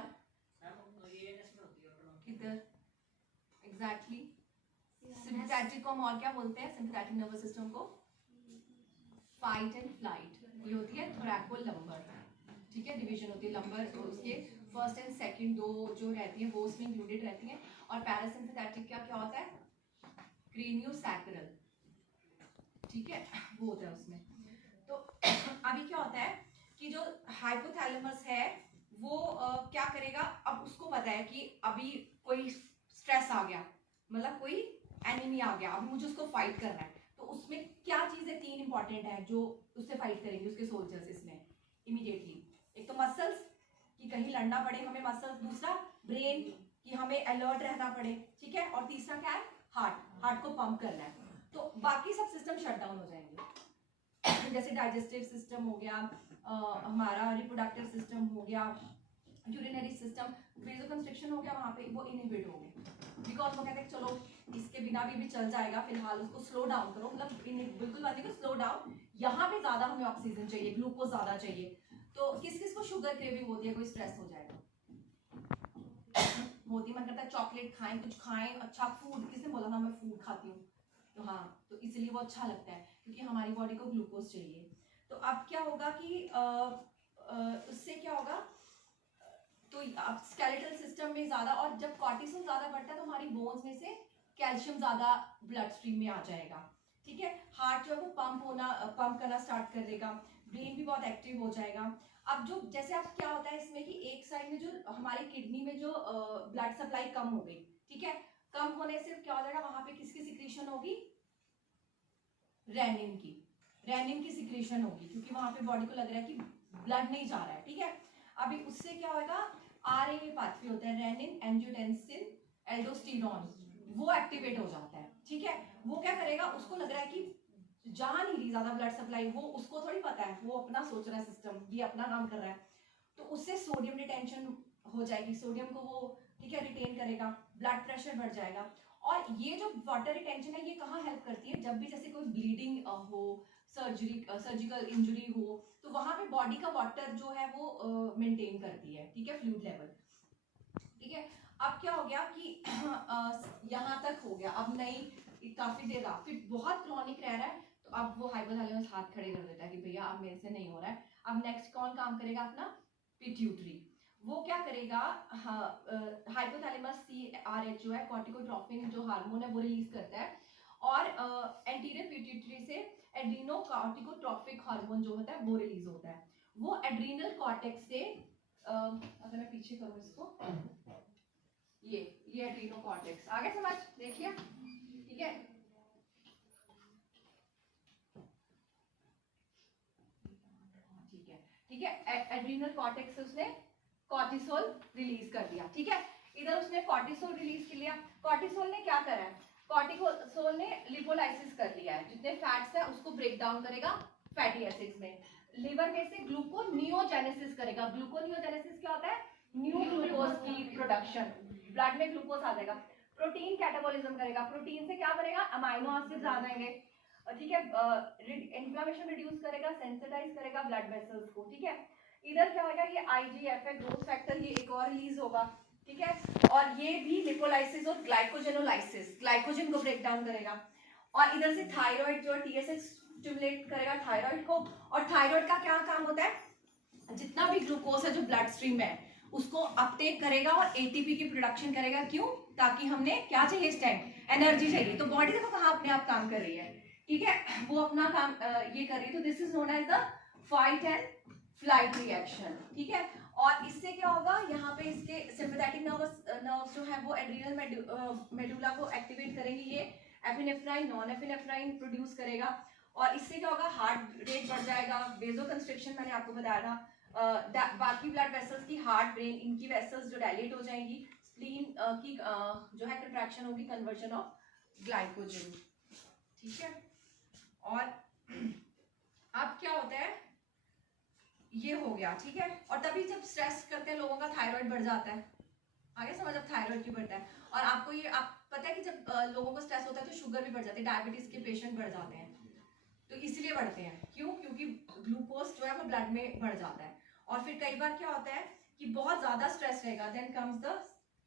किधर एग्जैक्टली सिंपैथेटिक को हम और क्या बोलते हैं, सिंपैथेटिक नर्वस सिस्टम को फाइट एंड फ्लाइट, ये होती है थोरैको लंबर। ठीक है, डिवीजन होती है लंबर, तो उसके फर्स्ट एंड सेकंड दो जो रहती हैं वो उसमें इंक्लूडेड रहती हैं। और पैरासिम्पैथेटिक क्या क्या होता है, क्रेनियोसैक्रल, ठीक है, वो होता है उसमें। तो अभी क्या होता है कि जो हाइपोथैलेमस है वो क्या करेगा, अब उसको पता है कि अभी कोई स्ट्रेस आ गया, मतलब कोई एनिमी आ गया, अभी मुझे उसको फाइट करना है, तो उसमें क्या चीजें तीन इंपॉर्टेंट है जो उससे फाइट करेंगे उसके सोल्जर्स इसमें इमीडिएटली। एक तो मसल्स कि कहीं लड़ना पड़े हमें मसल्स, दूसरा ब्रेन कि हमें अलर्ट रहना पड़े, ठीक है, और तीसरा क्या है, हार्ट को पंप करना है। तो बाकी सब सिस्टम शट डाउन हो जाएंगे जैसे डाइजेस्टिव सिस्टम हो गया, हमारा रिप्रोडक्टिव सिस्टम हो गया, यूरिनरी सिस्टम, वेजोकंस्ट्रिक्शन हो गया, वहां पे वो इनहिबिट हो गए, बिकॉज वो कहते हैं चलो इसके बिना भी चल जाएगा, फिलहाल उसको स्लो डाउन करो, मतलब बिल्कुल बात नहीं, स्लो डाउन, यहाँ पे ज्यादा हमें ऑक्सीजन चाहिए, ग्लूकोज ज्यादा चाहिए। तो किस किस को शुगर क्रेविंग होती है, कोई स्ट्रेस हो जाएगा होती, मन करता है चॉकलेट खाएं, कुछ खाएं, अच्छा फूड, किसने बोला था मैं फूड खाती हूँ, तो हाँ, तो इसलिए वो अच्छा लगता है क्योंकि हमारी बॉडी को ग्लूकोज चाहिए। तो अब क्या होगा कि उससे क्या होगा, तो अब स्केलेटल सिस्टम में ज्यादा, और जब कॉर्टिसोल ज्यादा बढ़ता है तो हमारी बोन्स में से कैल्शियम ज्यादा ब्लड स्ट्रीम में आ जाएगा। ठीक है, हार्ट जो है वो पंप करना स्टार्ट कर देगा, ब्रेन भी बहुत एक्टिव हो जाएगा। अब जो जैसे अब क्या होता है इसमें कि एक साइड में जो हमारे किडनी में जो ब्लड सप्लाई कम हो गई, ठीक है, कम होने से क्या हो जाएगा, वहां पे किसकी सिक्रीशन होगी, रेनिन की सिक्रीशन होगी, क्योंकि वहां पे बॉडी को लग रहा है कि ब्लड नहीं जा रहा है। ठीक है, अभी उससे क्या होगा, आरएनए पाथवे होता है, रेनिन एंजियोटेंसिन एल्डोस्टेरोन, वो एक्टिवेट हो जाता है। ठीक है, वो क्या करेगा, उसको लग रहा है कि जा नहीं रही ज्यादा ब्लड सप्लाई, वो उसको थोड़ी पता है, वो अपना सोच रहा है सिस्टम, ये अपना काम कर रहा है, तो उससे सोडियम रिटेंशन हो जाएगी, सोडियम को वो ठीक है रिटेन करेगा, ब्लड प्रेशर बढ़ जाएगा। और ये जो वाटर रिटेंशन है ये कहाँ हेल्प करती है, जब भी जैसे कोई ब्लीडिंग हो, सर्जिकल इंजरी हो, तो वहां पे बॉडी का वाटर जो है वो मेंटेन करती है, ठीक है, फ्लूइड लेवल। ठीक है, अब क्या हो गया कि यहाँ तक हो गया, अब नहीं काफी देर रहा, फिर बहुत क्रॉनिक रह रहा है, तो अब वो हाइपोथैलेमस हाथ खड़े कर देता है कि भैया अब मेरे से नहीं हो रहा है। अब नेक्स्ट कौन काम करेगा, अपना पिट्यूटरी, वो क्या करेगा, हाइपोथैलेमस CRH जो है कॉर्टिकोट्रोपिन जो हार्मोन है वो रिलीज करता है, और एंटीरियर पिट्यूटरी से एड्रीनोकॉर्टिकोट्रोपिक हार्मोन जो होता है वो रिलीज होता है। वो एड्रीनल कॉर्टेक्स से अगर मैं पीछे करूं इसको, ये एड्रीनोकॉर्टेक्स, आगे समझ देखिए, ठीक है, ठीक है, एड्रीनल कॉर्टेक्स से उसने कॉर्टिसोल रिलीज कर दिया। ठीक है, इधर उसने कॉर्टिसोल रिलीज कर लिया, कॉर्टिसोल ने क्या करा है, कॉर्टिसोल ने लिपोलाइसिस कर लिया है, जितने फैट्स है उसको ब्रेक डाउन करेगा फैटी एसिड्स में, लिवर में से ग्लूकोनियोजेनेसिस करेगा। ग्लूकोनियोजेनेसिस क्या होता है, न्यू ग्लूकोज की प्रोडक्शन, ब्लड में ग्लूकोज आ जाएगा। प्रोटीन कैटाबॉलिज्म करेगा, प्रोटीन से क्या बनेगा, अमाइनो एसिड्स आ जाएंगे। ठीक है, इन्फ्लेमेशन रिड्यूस करेगा, सेंसिटाइज करेगा ब्लड वेसल्स को। ठीक है, इधर क्या होगा, ये IGF है, ग्रोथ फैक्टर, ये एक और रिलीज होगा, ठीक है। और ये भी लिपोलाइसिस और ग्लाइकोजेनोलाइसिस, ग्लाइकोजन को ब्रेक डाउन करेगा। और इधर से थायराइड जो TSH स्टिमुलेट करेगा थायराइड को। और थायराइड का क्या काम होता है, जितना भी ग्लूकोज है जो ब्लड स्ट्रीम में है उसको अपटेक करेगा और ATP की प्रोडक्शन करेगा। क्यों, ताकि हमने क्या चाहिए इस टाइम, एनर्जी चाहिए। तो बॉडी देखो कहाँ अपने आप काम कर रही है, ठीक है, वो अपना काम ये कर रही है। तो this is known as the fight and flight reaction, ठीक है। और इससे क्या होगा, यहाँ पे इसके सिंपैथेटिक नर्व्स जो है वो एड्रिनल मेडुला को एक्टिवेट करेंगे, ये एपिनेफ्राइन नॉन एपिनेफ्राइन प्रोड्यूस करेगा। और इससे क्या होगा, हार्ट रेट बढ़ जाएगा, वेजो कंस्ट्रिक्शन मैंने आपको बताया था, बाकी ब्लड वेसल्स की, हार्ट ब्रेन इनकी वेसल्स जो डायलेट हो जाएंगी, स्प्लीन की जो है कंट्रैक्शन होगी, कन्वर्जन ऑफ ग्लाइकोजन, ठीक है। और अब क्या होता है, ये हो गया, ठीक है। और तभी जब स्ट्रेस करते हैं लोगों का थायराइड बढ़ जाता है, आगे समझ, अब थायराइड क्यों बढ़ता है। और आपको ये आप पता है कि जब लोगों को स्ट्रेस होता है तो शुगर भी बढ़ जाती है, डायबिटीज के पेशेंट बढ़ जाते हैं, तो इसलिए बढ़ते हैं। क्यों, क्योंकि ग्लूकोज जो है वो ब्लड में बढ़ जाता है। और फिर कई बार क्या होता है कि बहुत ज्यादा स्ट्रेस रहेगा, then comes the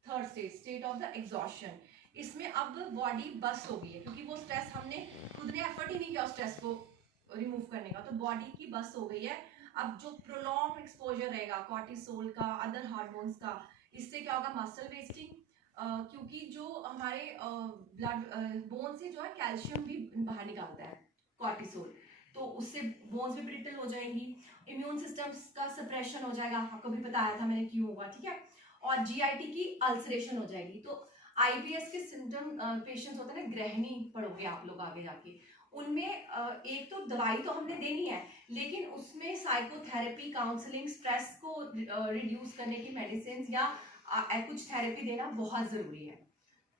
third stage, state of the exhaustion. इसमें अब बॉडी बस हो गई है, क्योंकि वो स्ट्रेस हमने खुद ने एफर्ट ही नहीं किया स्ट्रेस को रिमूव करने का, तो बॉडी की बस हो गई है। अब जो प्रोलॉन्ग एक्सपोजर रहेगा कॉर्टिसोल का, अदर हार्मोन्स का, इससे क्या होगा, मसल वेस्टिंग, क्योंकि जो हमारे ब्लड बोन से जो है कैल्शियम भी बाहर निकालता है कॉर्टिसोल, तो उससे बोन्स भी ब्रिटल हो जाएंगी। इम्यून सिस्टम का सप्रेशन हो जाएगा, आपको भी बताया था मैंने क्यों होगा, ठीक है। और GIT की अल्सरेशन हो जाएगी। तो IBS के सिम्टम पेशेंट्स होते हैं ना, गृहिणी पढ़ोगे आप लोग आगे जाके, उनमें एक तो दवाई तो हमने देनी है, लेकिन उसमें साइकोथेरेपी, काउंसलिंग, स्ट्रेस को रिड्यूस करने की मेडिसिन या कुछ थेरेपी देना बहुत जरूरी है।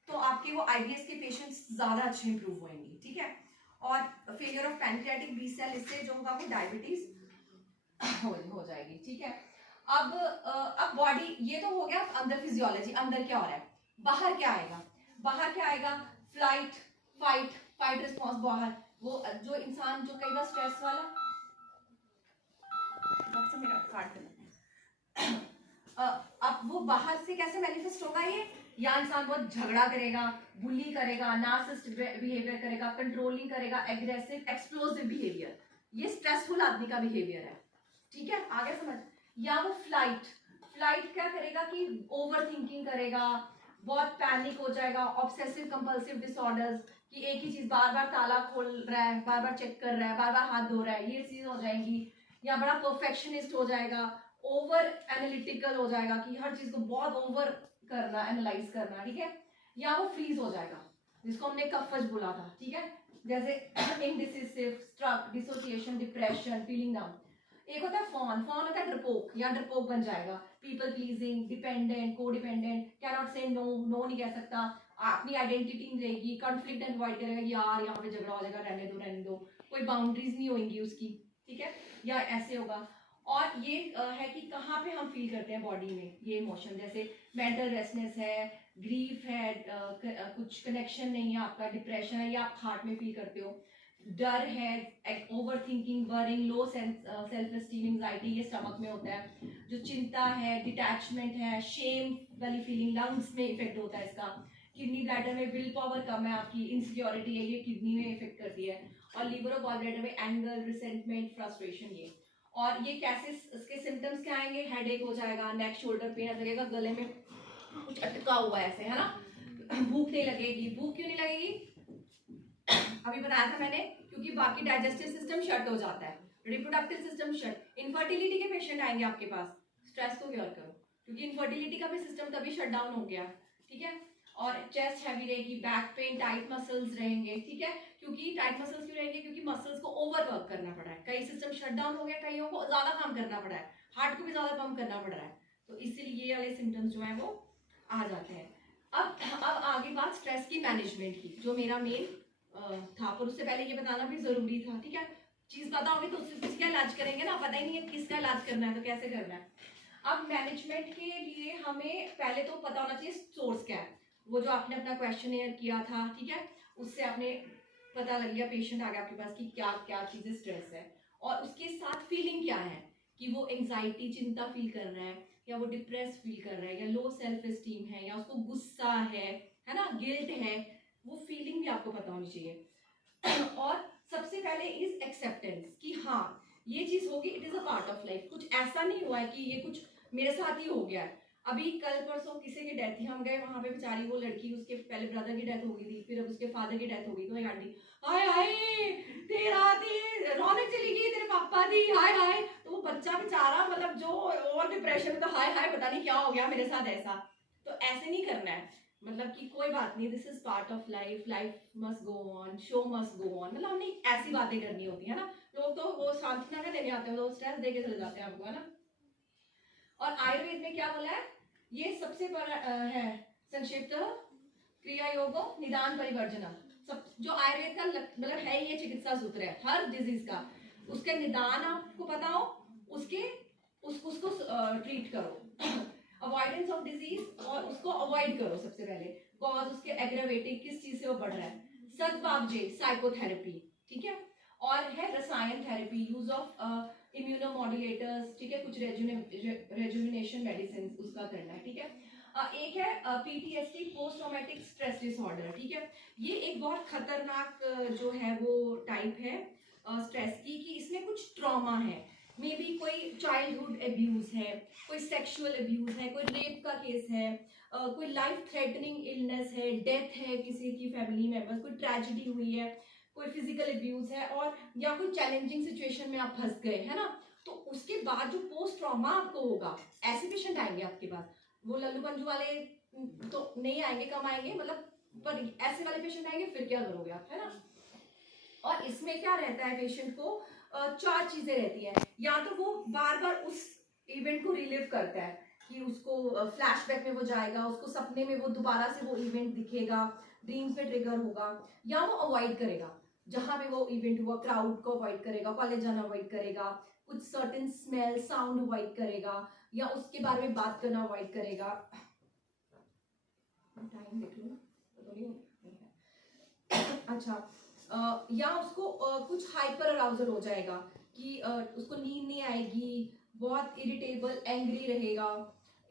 तो आपके वो IBS के पेशेंट्स ज्यादा अच्छे इंप्रूव होंगे, ठीक है। और failure of pancreatic B cell, इससे जो होगा वो डायबिटीज हो जाएगी, ठीक है। अब बॉडी, ये तो हो गया अंदर फिजियोलॉजी, अंदर क्या हो रहा है, बाहर क्या आएगा, बाहर क्या आएगा, फ्लाइट फाइट रिस्पॉन्स। बाहर वो जो इंसान जो कई बार स्ट्रेस वाला, मेरा काट देना, अब वो बाहर से कैसे मैनिफेस्ट होगा ये, या इंसान बहुत झगड़ा करेगा, बुली करेगा, नार्सिसिस्ट बिहेवियर करेगा, कंट्रोलिंग करेगा, एग्रेसिव एक्सप्लोसिव बिहेवियर, ये स्ट्रेसफुल आदमी का बिहेवियर है, ठीक है, आगे समझ। या वो फ्लाइट क्या करेगा कि ओवर थिंकिंग करेगा, बहुत पैनिक हो जाएगा, ऑब्सेसिव कंपल्सिव डिसऑर्डर्स, कि एक ही चीज बार बार ताला खोल रहा है, बार बार चेक कर रहा है, बार बार हाथ धो रहा है, ये चीज हो जाएंगी। या बड़ा परफेक्शनिस्ट हो जाएगा, ओवर एनालिटिकल हो जाएगा, कि हर चीज को बहुत ओवर करना, एनालाइज करना, ठीक है। या वो फ्रीज हो जाएगा, जिसको हमने कफज बोला था, ठीक है, जैसे indecisive, struck, dissociation, depression, feeling down. एक होता है फॉन होता है डरपोक, या डरपोक बन जाएगा, पीपल प्लीजिंग, डिपेंडेंट, को डिपेंडेंट, कैन नॉट से नो, नो नहीं कह सकता, अपनी आइडेंटिटी नहीं रहेगी, कॉन्फ्लिक्ट अवॉइड करेगा, यार यहाँ पे झगड़ा हो जाएगा, रहने दो, कोई बाउंड्रीज नहीं होंगी उसकी, ठीक है, या ऐसे होगा। और ये है कि कहाँ पे हम फील करते हैं बॉडी में ये इमोशन, जैसे मेंटल रेस्टनेस है, ग्रीफ है, कुछ कनेक्शन नहीं है आपका, डिप्रेशन है, या आप हार्ट में फील करते हो, डर है, over thinking, worrying, low self esteem, anxiety, ये स्टमक में होता है। जो चिंता है, डिटैचमेंट है, शेम वाली फीलिंग, लंग्स में इफेक्ट होता है इसका। किडनी ब्लैडर में विल पावर कम है आपकी, इनसिक्योरिटी है, ये किडनी में इफेक्ट करती है। और लिवर और गॉल ब्लैडर में एंगर, रिसेंटमेंट, फ्रस्ट्रेशन, ये। और ये कैसे, इसके सिम्टम्स क्या आएंगे, हेडेक हो जाएगा, नेक शोल्डर पेन लगेगा, गले में कुछ अटका हुआ है ऐसे, है ना, भूख नहीं लगेगी। भूख क्यों नहीं लगेगी, अभी बताया था मैंने, क्योंकि बाकी डाइजेस्टिव सिस्टम शट हो जाता है, रिप्रोडक्टिव सिस्टम शट। इनफर्टिलिटी के पेशेंट आएंगे आपके पास, स्ट्रेस को क्योर करो, क्योंकि इनफर्टिलिटी का भी सिस्टम तभी शट डाउन हो गया, ठीक है। और चेस्ट हैवी रहेगी, बैक पेन, टाइट मसल्स रहेंगे, ठीक है, क्योंकि टाइट मसल्स क्यों रहेंगे, क्योंकि मसल्स को ओवर वर्क करना पड़ा है, कई सिस्टम शट डाउन हो गया, कईयों को ज्यादा काम करना पड़ा है, हार्ट को भी ज्यादा पंप करना पड़ रहा है, तो इसीलिए ये वाले सिम्टम्स जो है वो आ जाते हैं। अब आगे बात स्ट्रेस की मैनेजमेंट की, जो मेरा मेन था, पर उससे पहले ये बताना भी जरूरी था, ठीक है। चीज पता होगी तो उससे किसका इलाज करेंगे ना, पता ही नहीं है किसका इलाज करना है तो कैसे करना है। अब मैनेजमेंट के लिए हमें पहले तो पता होना चाहिए सोर्स क्या है, वो जो आपने अपना क्वेश्चनियर किया था, ठीक है, उससे आपने पता लग गया, पेशेंट आ गया आपके पास कि क्या क्या चीजें स्ट्रेस है, और उसके साथ फीलिंग क्या है, कि वो एंजाइटी, चिंता फील कर रहा है, या वो डिप्रेस फील कर रहा है, या लो सेल्फ एस्टीम है, या उसको गुस्सा है ना, गिल्ट है, वो फीलिंग भी आपको पता होनी चाहिए। और सबसे पहले इज एक्सेप्टेंस कि हाँ ये चीज होगी, it is a part of life. कुछ ऐसा नहीं हुआ है कि ये कुछ मेरे साथ ही हो गया है। अभी कल परसों किसी की डेथ थी, हम गए वहां पे, बेचारी वो लड़की, उसके पहले ब्रदर की डेथ हो गई थी, फिर अब उसके फादर की डेथ हो गई, तो एक आंटी, हाय हाय तेरा दी रौनक चली गई, तेरे पापा दी, हाय हाय। तो वो बच्चा बेचारा, मतलब जो और डिप्रेशन में, तो हाय हाय पता नहीं क्या हो गया मेरे साथ ऐसा। तो ऐसे नहीं करना है, मतलब कि कोई बात नहीं, this is part of life, life must go on, show must go on, मतलब हमने ऐसी बातें करनी होती है ना। लोग तो वो सांत्वना का देने आते हैं, तो स्ट्रेस दे के चले जाते हैं हमको, है ना। और आयुर्वेद में क्या बोला है, ये सबसे बड़ा है संक्षिप्त क्रिया योग निदान परिवर्जना। सब जो आयुर्वेद का मतलब है, ये चिकित्सा सूत्र है हर डिजीज का, उसके निदान आपको पता हो, उसके उसको ट्रीट करो, अवॉइडेंस ऑफ डिजीज, और उसको अवॉइड करो सबसे पहले, कॉज उसके एग्रेवेटिंग, किस चीज से वो बढ़ रहा है, सद्भावजे साइकोथेरेपी, ठीक है। और है रसायन थेरेपी, यूज ऑफ इम्यूनोमॉड्यूलेटर्स, ठीक है, कुछ रेजुविनेशन मेडिसिन उसका करना है, ठीक है। एक है PTSD, post traumatic stress disorder, ठीक है। ये एक बहुत खतरनाक जो है वो टाइप है स्ट्रेस की, कि इसमें कुछ ट्रॉमा है, मे बी कोई चाइल्डहुड अब्यूज है, कोई सेक्सुअल अब्यूज है, कोई रेप का केस है, कोई लाइफ थ्रेटनिंग इलनेस है, डेथ है किसी की फैमिली मेंबर्स, कोई ट्रेजेडी हुई है, कोई फिजिकल अब्यूज है, और या कोई चैलेंजिंग सिचुएशन में आप फंस गए, है ना। तो उसके बाद जो पोस्ट ट्रॉमा आपको होगा, ऐसे पेशेंट आएंगे आपके पास, वो लल्लू पंजू वाले तो नहीं आएंगे, कम आएंगे, मतलब पर ऐसे वाले पेशेंट आएंगे, फिर क्या करोगे आप, है ना। और इसमें क्या रहता है, पेशेंट को चार चीजें रहती हैं, या तो वो बार बार उस इवेंट को रिलीव करता है, कि उसको फ्लैशबैक में वो जाएगा, उसको सपने में वो दोबारा से वो इवेंट दिखेगा, ड्रीम्स में ट्रिगर होगा, या वो अवॉइड करेगा, जहां पे वो इवेंट हुआ क्राउड को अवॉइड करेगा, कॉलेज जाना अवॉइड करेगा, कुछ सर्टेन स्मेल साउंड अवॉइड करेगा, या उसके बारे में बात करना अवॉइड करेगा। टाइम देख लो ना, अच्छा, या उसको कुछ हाइपर अराउजल हो जाएगा, कि उसको नींद नहीं आएगी, बहुत इरिटेबल एंग्री रहेगा,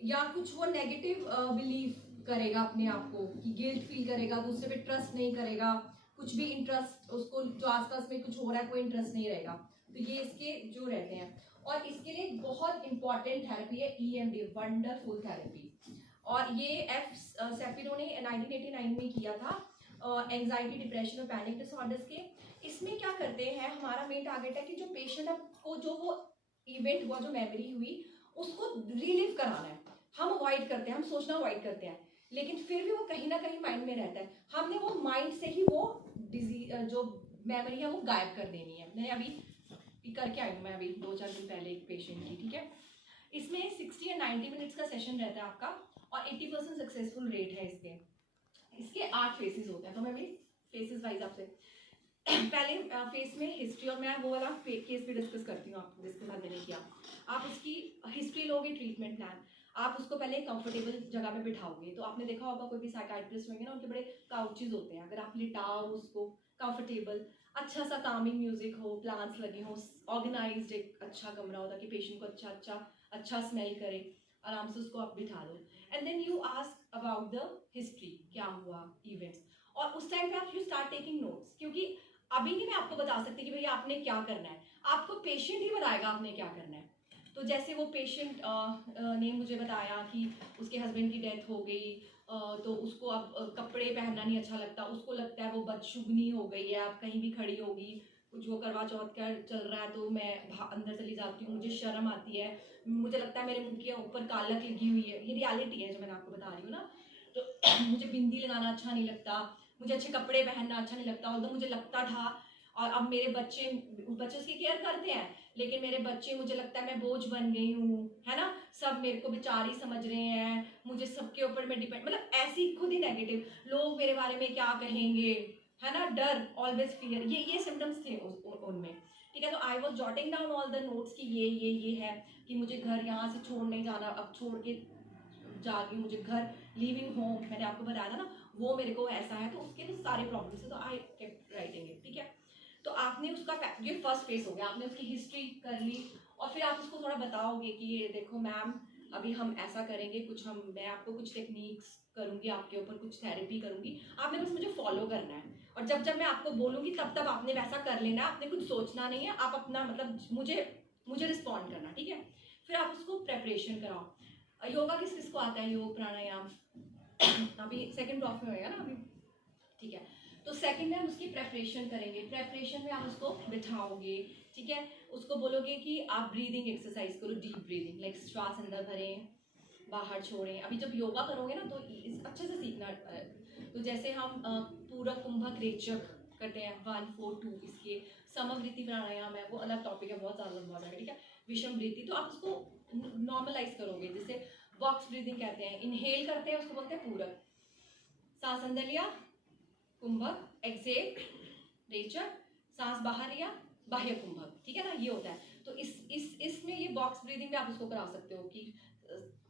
या कुछ वो नेगेटिव बिलीव करेगा अपने आप को, कि गिल्ट फील करेगा, दूसरे पे ट्रस्ट नहीं करेगा, कुछ भी इंटरेस्ट उसको जो आसपास में कुछ हो रहा है कोई इंटरेस्ट नहीं रहेगा। तो ये इसके जो रहते हैं। और इसके लिए बहुत इंपॉर्टेंट थेरेपी है EMD, वंडरफुल थेरेपी। और ये एफ सेफिरो ने 1989 में किया था, एंजाइटी, डिप्रेशन और पैनिक डिसऑर्डर्स के। इसमें क्या करते हैं, हमारा मेन टारगेट है कि जो पेशेंट को जो वो इवेंट हुआ, जो मेमोरी हुई, उसको रिलीव कराना है। हम अवॉइड करते हैं, हम सोचना अवॉइड करते हैं, लेकिन फिर भी वो कहीं ना कहीं माइंड में रहता है। हमने वो माइंड से ही वो डिजीज जो मेमोरी है वो गायब कर देनी है। मैंने अभी करके आई हूँ, मैं अभी 2-4 दिन पहले एक पेशेंट की, ठीक है। इसमें 60 या 90 मिनट्स का सेशन रहता है आपका, और 80% सक्सेसफुल रेट है इसके 8 फेसेस होते हैं। तो मैं भी फेसेस वाइज आपसे पहले फेस में हिस्ट्री, और मैं वो वाला केस भी डिस्कस करती हूँ आपको जिसके साथ मैंने किया। आप उसकी हिस्ट्री लोगे, ट्रीटमेंट प्लान, आप उसको पहले कंफर्टेबल जगह पे बिठाओगे। तो आपने देखा होगा कोई भी साइकाइट्रिस्ट होंगे ना, उनके बड़े काउचेज होते हैं, अगर आप लिटाओ उसको कंफर्टेबल, अच्छा सा कामिंग म्यूजिक हो, प्लांट्स लगे हो, ऑर्गेनाइज्ड एक अच्छा कमरा हो, ताकि पेशेंट को अच्छा स्मेल करे, आराम से उसको आप बिठा दो। And then you ask about the history, क्या हुआ इवेंट्स, और उस टाइम पे आप यू स्टार्ट टेकिंग नोट्स, क्योंकि अभी नहीं मैं आपको बता सकती कि भैया आपने क्या करना है, आपको पेशेंट ही बताएगा आपने क्या करना है। तो जैसे वो पेशेंट ने मुझे बताया कि उसके हस्बैंड की डेथ हो गई, तो उसको अब कपड़े पहनना नहीं अच्छा लगता, उसको लगता है वो बदशुगनी हो गई है, अब कहीं भी खड़ी होगी, कुछ वो करवा चौथ का चल रहा है तो मैं अंदर चली जाती हूँ, मुझे शर्म आती है, मुझे लगता है मेरे मुंह के ऊपर कालक लगी हुई है। ये रियलिटी है जो मैंने आपको बता रही हूँ ना। तो मुझे बिंदी लगाना अच्छा नहीं लगता, मुझे अच्छे कपड़े पहनना अच्छा नहीं लगता, और मुझे लगता था, और अब मेरे बच्चे उसकी केयर करते हैं, लेकिन मेरे बच्चे, मुझे लगता है मैं बोझ बन गई हूँ, है ना, सब मेरे को बेचारी समझ रहे हैं, मुझे सबके ऊपर मैं डिपेंड, मतलब ऐसी खुद ही नेगेटिव, लोग मेरे बारे में क्या कहेंगे, है ना, डर, ऑलवेज फियर, ये सिम्टम्स थे उनमें, ठीक है। तो I was jotting down all the notes कि ये है कि मुझे घर यहाँ से छोड़ नहीं जाना, अब छोड़ के जा रही हूँ, मुझे घर लिविंग होम मैंने आपको बताया था ना, वो मेरे को ऐसा है, तो उसके तो सारे प्रॉब्लम्स है, तो आई केप्ट राइटिंग इट, ठीक है। तो आपने उसका, ये फर्स्ट फेस हो गया, आपने उसकी हिस्ट्री कर ली, और फिर आप उसको थोड़ा बताओगे कि ये देखो मैम अभी हम ऐसा करेंगे, मैं आपको कुछ टेक्निक्स करूंगी, आपके ऊपर कुछ थेरेपी करूंगी, आपने बस मुझे फॉलो करना है। और जब जब मैं आपको बोलूंगी तब तब आपने वैसा कर लेना है, आपने कुछ सोचना नहीं है, आप अपना मतलब मुझे रिस्पॉन्ड करना, ठीक है। फिर आप उसको प्रेपरेशन कराओ। योगा किस किस को आता है, योग प्राणायाम अभी सेकंड प्रॉफ में होएगा ना अभी, ठीक है। तो सेकंड में हम उसकी प्रेपरेशन करेंगे। प्रेपरेशन में आप उसको बिठाओगे, ठीक है, उसको बोलोगे कि आप ब्रीदिंग एक्सरसाइज करो, डीप ब्रीदिंग, लाइक श्वास अंदर भरें बाहर छोड़ें। अभी जब योगा करोगे ना तो इस अच्छे से सीखना। तो जैसे हम पूरा कुंभक रेचक करते हैं 1 4 2, इसके समवृत्ति प्राणायाम है, वो अलग टॉपिक है, बहुत ज़्यादा लंबा हो जाएगा, ठीक है। विषम वृत्ति तो आप उसको नॉर्मलाइज करोगे, जैसे बॉक्स ब्रीदिंग कहते हैं, इनहेल करते हैं उसको बोलते हैं पूरक, सांस अंदर लिया कुंभक, एक्सेल रेचक, सांस बाहर लिया बाह्य कुंभक, ठीक है ना, ये होता है। तो इसमें ये बॉक्स ब्रीदिंग में आप उसको करा सकते हो कि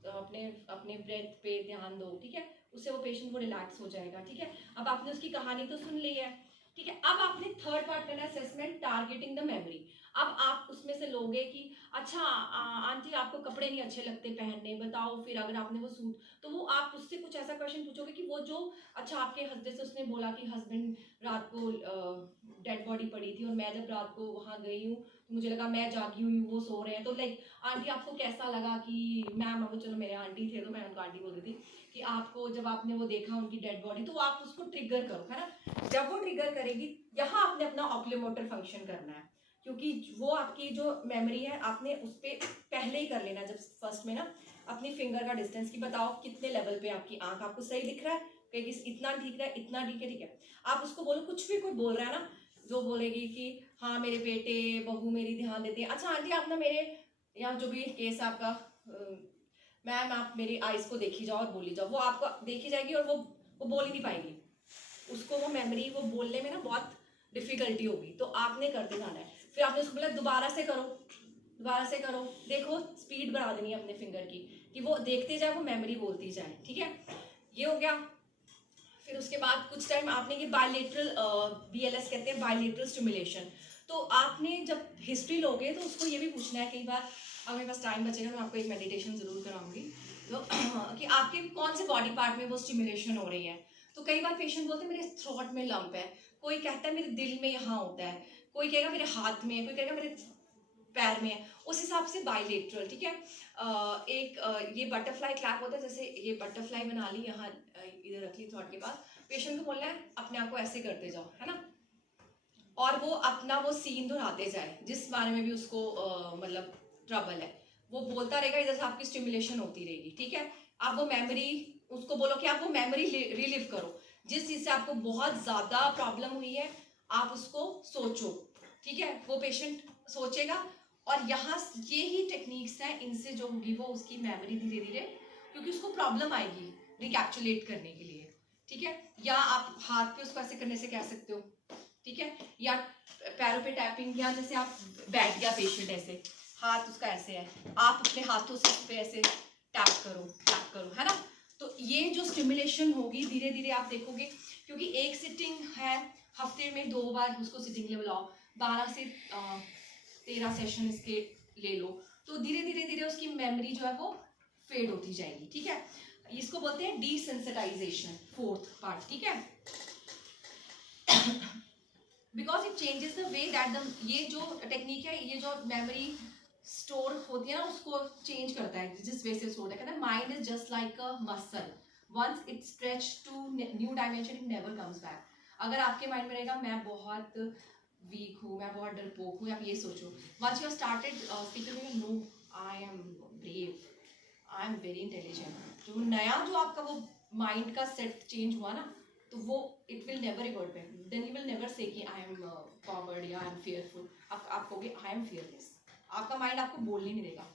अपने अपने ब्रेथ पे ध्यान दो, ठीक है, उससे वो पेशेंट को रिलैक्स हो जाएगा, ठीक है। अब आपने उसकी कहानी तो सुन ली है, ठीक है। अब आपने थर्ड पार्ट करना है असेसमेंट, टारगेटिंग द मेमोरी। अब आप उसमें से लोगे कि अच्छा आंटी आपको कपड़े नहीं अच्छे लगते पहनने, बताओ फिर अगर आपने वो सूट, तो वो आप उससे कुछ ऐसा क्वेश्चन पूछोगे कि वो जो अच्छा आपके हस्बैंड से उसने बोला कि हस्बैंड रात को डेड बॉडी पड़ी थी और मैं जब रात को वहाँ गई हूँ तो मुझे लगा मैं जागी हुई हूँ वो सो रहे हैं, तो लाइक आंटी आपको कैसा लगा कि मैम, वो चलो मेरे आंटी थे तो मैं उनको आंटी बोल रही थी कि आपको जब आपने वो देखा उनकी डेड बॉडी, तो आप उसको ट्रिगर करो, है ना। जब वो ट्रिगर करेगी यहाँ आपने अपना ऑक्यूलोमोटर फंक्शन करना है, क्योंकि वो आपकी जो मेमोरी है आपने उस पर पहले ही कर लेना। जब फर्स्ट में ना अपनी फिंगर का डिस्टेंस की बताओ कितने लेवल पे आपकी आंख आपको सही दिख रहा है, कहीं इतना ठीक रहा है, इतना ठीक है, ठीक है। आप उसको बोलो कुछ भी कोई बोल रहा है ना, जो बोलेगी कि हाँ मेरे बेटे बहू मेरी ध्यान देते हैं, अच्छा आंटी आप ना मेरे यहाँ जो भी केस आपका मैम आप मेरी आइज को देखी जाओ और बोली जाओ, वो आपको देखी जाएगी और वो बोल ही नहीं पाएगी, उसको वो मेमोरी वो बोलने में ना बहुत डिफिकल्टी होगी, तो आपने करते जाना है। फिर आपने उसको बोला दोबारा से करो, देखो स्पीड बढ़ा देनी है अपने फिंगर की कि वो देखते जाए, वो मेमोरी बोलती जाए, ठीक है। ये हो गया। फिर उसके बाद कुछ टाइम आपने ये बायलेटरल BLS कहते हैं, बायलेटरल स्टिमुलेशन। तो आपने जब हिस्ट्री लोगे तो उसको ये भी पूछना है, कई बार अगर मेरे पास टाइम बचेगा मैं आपको एक मेडिटेशन जरूर कराऊंगी, तो कि आपके कौन से बॉडी पार्ट में वो स्टिमुलेशन हो रही है। तो कई बार पेशेंट बोलते हैं मेरे थ्रोट में लंप है, कोई कहता है मेरे दिल में यहाँ होता है, कोई कहेगा मेरे हाथ में है, कोई कहेगा मेरे पैर में है, उस हिसाब से बायलेटरल, ठीक है। ये बटरफ्लाई क्लैप होता है, जैसे ये बटरफ्लाई बना ली यहाँ इधर रख ली थ्रोट के पास, पेशेंट को बोलना है अपने आप को ऐसे करते जाओ, है ना, और वो अपना वो सीन दोहराते जाए जिस बारे में भी उसको मतलब ट्रबल है, वो बोलता रहेगा, इधर से आपकी स्टिमुलेशन होती रहेगी, ठीक है। आप वो मेमोरी उसको बोलो कि आप वो मेमोरी रिलीव करो, जिस चीज से आपको बहुत ज्यादा प्रॉब्लम हुई है आप उसको सोचो, ठीक है। वो पेशेंट सोचेगा और यहाँ ये ही टेक्निक्स हैं, इनसे जो होगी वो उसकी मेमोरी धीरे धीरे, क्योंकि उसको प्रॉब्लम आएगी रिकैप्चुलेट करने के लिए, ठीक है। या आप हाथ पे उसको ऐसे करने से कह सकते हो, ठीक है, या पैरों पे टैपिंग, या जैसे आप बैठ गया पेशेंट ऐसे हाथ उसका ऐसे है, आप अपने हाथों से उस पे ऐसे टैप करो, है ना। तो ये जो स्टिमुलेशन होगी धीरे धीरे आप देखोगे, क्योंकि एक सिटिंग है, हफ्ते में 2 बार उसको सिटिंग ले बुलाओ, 12 से 13 सेशन इसके ले लो, तो धीरे धीरे उसकी मेमोरी जो है वो फेड होती जाएगी, ठीक है। इसको बोलते हैं डिसेंसिटाइजेशन, फोर्थ पार्ट, ठीक है। Because it changes the way that the, ये जो टेक्निक है, ये जो मेमोरी स्टोर होती है ना उसको चेंज करता है, जिस वे से स्टोर है, कहता है mind is just like a muscle, once it stretch to new dimension it never comes back. अगर आपके माइंड में रहेगा मैं बहुत वीक हूँ, मैं बहुत डरपोक हूँ, आप ये सोचो, once you started speaking no I am brave, I am very intelligent, जो नया जो आपका वो माइंड का सेट चेंज हुआ ना, तो वो it will never revert back, then you will never say कि आई एम कॉवर्ड या आई एम फियरफुल, आप कहोगे आई एम फियरलेस, आपका माइंड आपको बोलने नहीं देगा।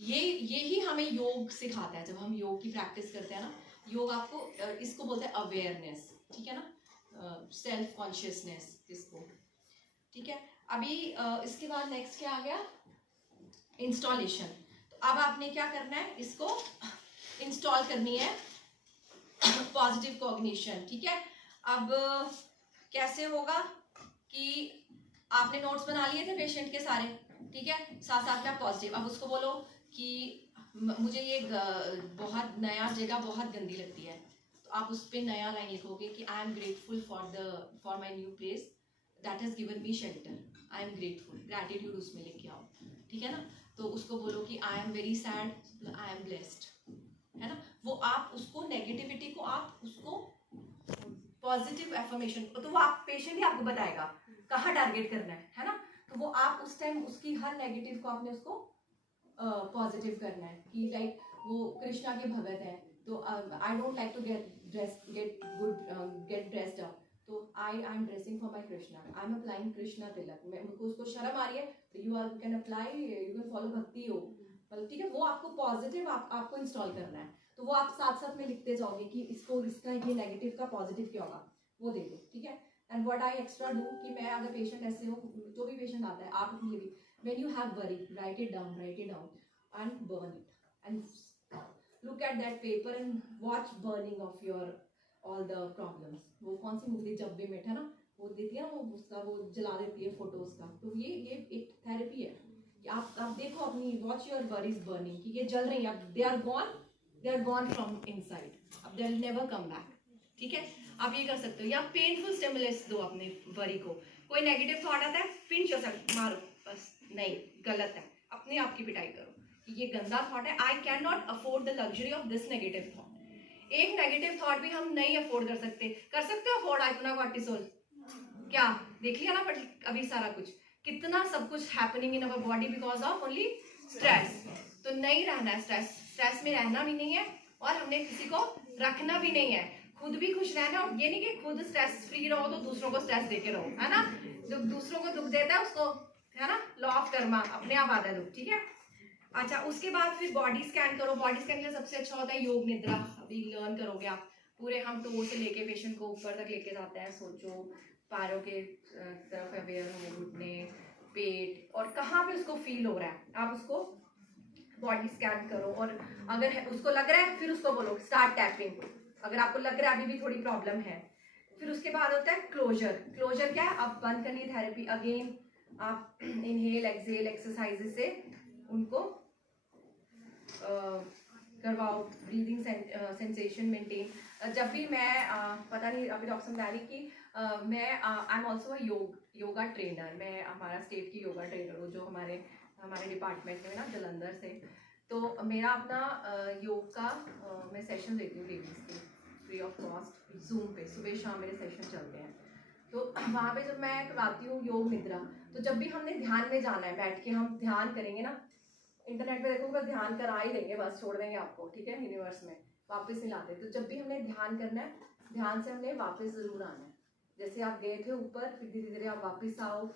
यही हमें योग सिखाता है, जब हम योग की प्रैक्टिस करते हैं ना, योग आपको इसको बोलते हैं अवेयरनेस, ठीक है ना, सेल्फ कॉन्शियसनेस इसको, ठीक है। अभी इसके बाद नेक्स्ट क्या आ गया, इंस्टॉलेशन। तो अब आपने क्या करना है, इसको इंस्टॉल करनी है पॉजिटिव कॉग्निशन, ठीक है। अब कैसे होगा कि आपने नोट्स बना लिए थे पेशेंट के सारे, ठीक है। साथ साथ में आप पॉजिटिव, अब उसको बोलो कि मुझे ये बहुत नया जगह बहुत गंदी लगती है, तो आप उस पर नया लाइन लिखोगे कि आई am grateful for my new place that has given me shelter, I am grateful, gratitude उसमें लेके आओ, ठीक है ना। तो उसको बोलो कि आई am very sad, I am blessed, है ना। वो आप उसको नेगेटिविटी को आप उसको पॉजिटिव एफर्मेशन, तो वो आप पेशेंट ही आपको बताएगा कहाँ टारगेट करना है ना। तो वो आप उस टाइम उसकी हर नेगेटिव को आपने उसको पॉजिटिव करना है कि लाइक वो कृष्णा के भगत है, तो I don't like to get dressed up, तो I am dressing for my Krishna, I am applying Krishna tilak, मैं मुझको उसको शर्म आ रही है तो you can apply, you can follow bhakti yoga, मतलब ठीक है। वो आपको पॉजिटिव आपको इंस्टॉल करना है, तो वो आप साथ साथ में लिखते जाओगे कि इसको इसका ये नेगेटिव का पॉजिटिव क्या होगा वो दे दो, ठीक है। And what I extra do कि मैं अगर पेशेंट ऐसे हो, जो भी पेशेंट आता है आप अपनी भी when you have worry right it down and burn it and look at that paper and watch burning of your all the problems। वो कौन सी मूवी जब भी मेट है ना, वो देती है ना, वो उसका वो जला देती है फोटोज का, तो ये एक थेरेपी है कि आप देखो अपनी वॉच योर वरीज बर्निंग कि ये जल रही है, अब they are gone from inside, अब they will never come back, ठीक है। आप ये कर सकते हो, या पेनफुल स्टिमुलस दो अपने वरी को। कोई नेगेटिव थॉट आता है, पिंच योरसेल्फ, मारो, बस नहीं गलत है, अपने आप की पिटाई करो कि ये गंदा थॉट है, I can not afford the luxury of this negative thought. एक नेगेटिव थॉट भी हम नहीं अफोर्ड कर सकते हो अफोर्ड आइपना कॉर्टिसोल, क्या देख लिया ना, बट अभी सारा कुछ कितना सब कुछ happening in our body because of only stress. तो नहीं रहना है, स्ट्रेस में रहना भी नहीं है और हमने किसी को रखना भी नहीं है, खुद भी खुश रहना। और ये नहीं कि खुद स्ट्रेस फ्री रहो तो दूसरों को स्ट्रेस देके रहो, है ना। जो दूसरों को दुख देता है उसको, है ना, लॉ ऑफ कर्मा, अपने आप आता है दुख, ठीक है। अच्छा, उसके बाद फिर बॉडी स्कैन करो। बॉडी स्कैन के लिए सबसे अच्छा होता है योग निद्रा, अभी लर्न करोगे आप पूरे। हम टो से लेके पेशेंट को ऊपर तक लेके जाते हैं, सोचो पैरों के तरफ अवेयर हो, घुटने, पेट, और कहाँ पे उसको फील हो रहा है, आप उसको बॉडी स्कैन करो। और अगर है, उसको लग रहा है, फिर उसको बोलो स्टार्ट टैपिंग, अगर आपको लग रहा है अभी भी थोड़ी प्रॉब्लम है। फिर उसके बाद होता है क्लोजर। क्लोजर क्या है, आप बंद करनी थेरेपी, अगेन आप इनहेल एक्सहेल एक्सरसाइजेस से उनको करवाओ, ब्रीदिंग सेंसेशन मेंटेन। जब भी मैं पता नहीं अभी डॉक्टर समझा रही कि मैं I am also yoga trainer, मैं हमारा स्टेट की योगा ट्रेनर हूँ, जो हमारे डिपार्टमेंट में ना जलंधर से। तो मेरा अपना योग का मैं सेशन देती हूँ लेडीज़ के फ्री ऑफ कॉस्ट, जूम पे सुबह शाम मेरे सेशन चलते हैं। तो वहाँ पे जब मैं करवाती हूँ योग निद्रा, तो जब भी हमने ध्यान में जाना है, बैठ के हम ध्यान करेंगे ना, इंटरनेट पे देखो ध्यान करा ही देंगे, बस छोड़ देंगे आपको, ठीक है, यूनिवर्स में वापस नहीं लाते। तो जब भी हमने ध्यान करना है, ध्यान से हमने वापस जरूर आना है। जैसे आप गए थे ऊपर, फिर धीरे धीरे आप वापस आओ,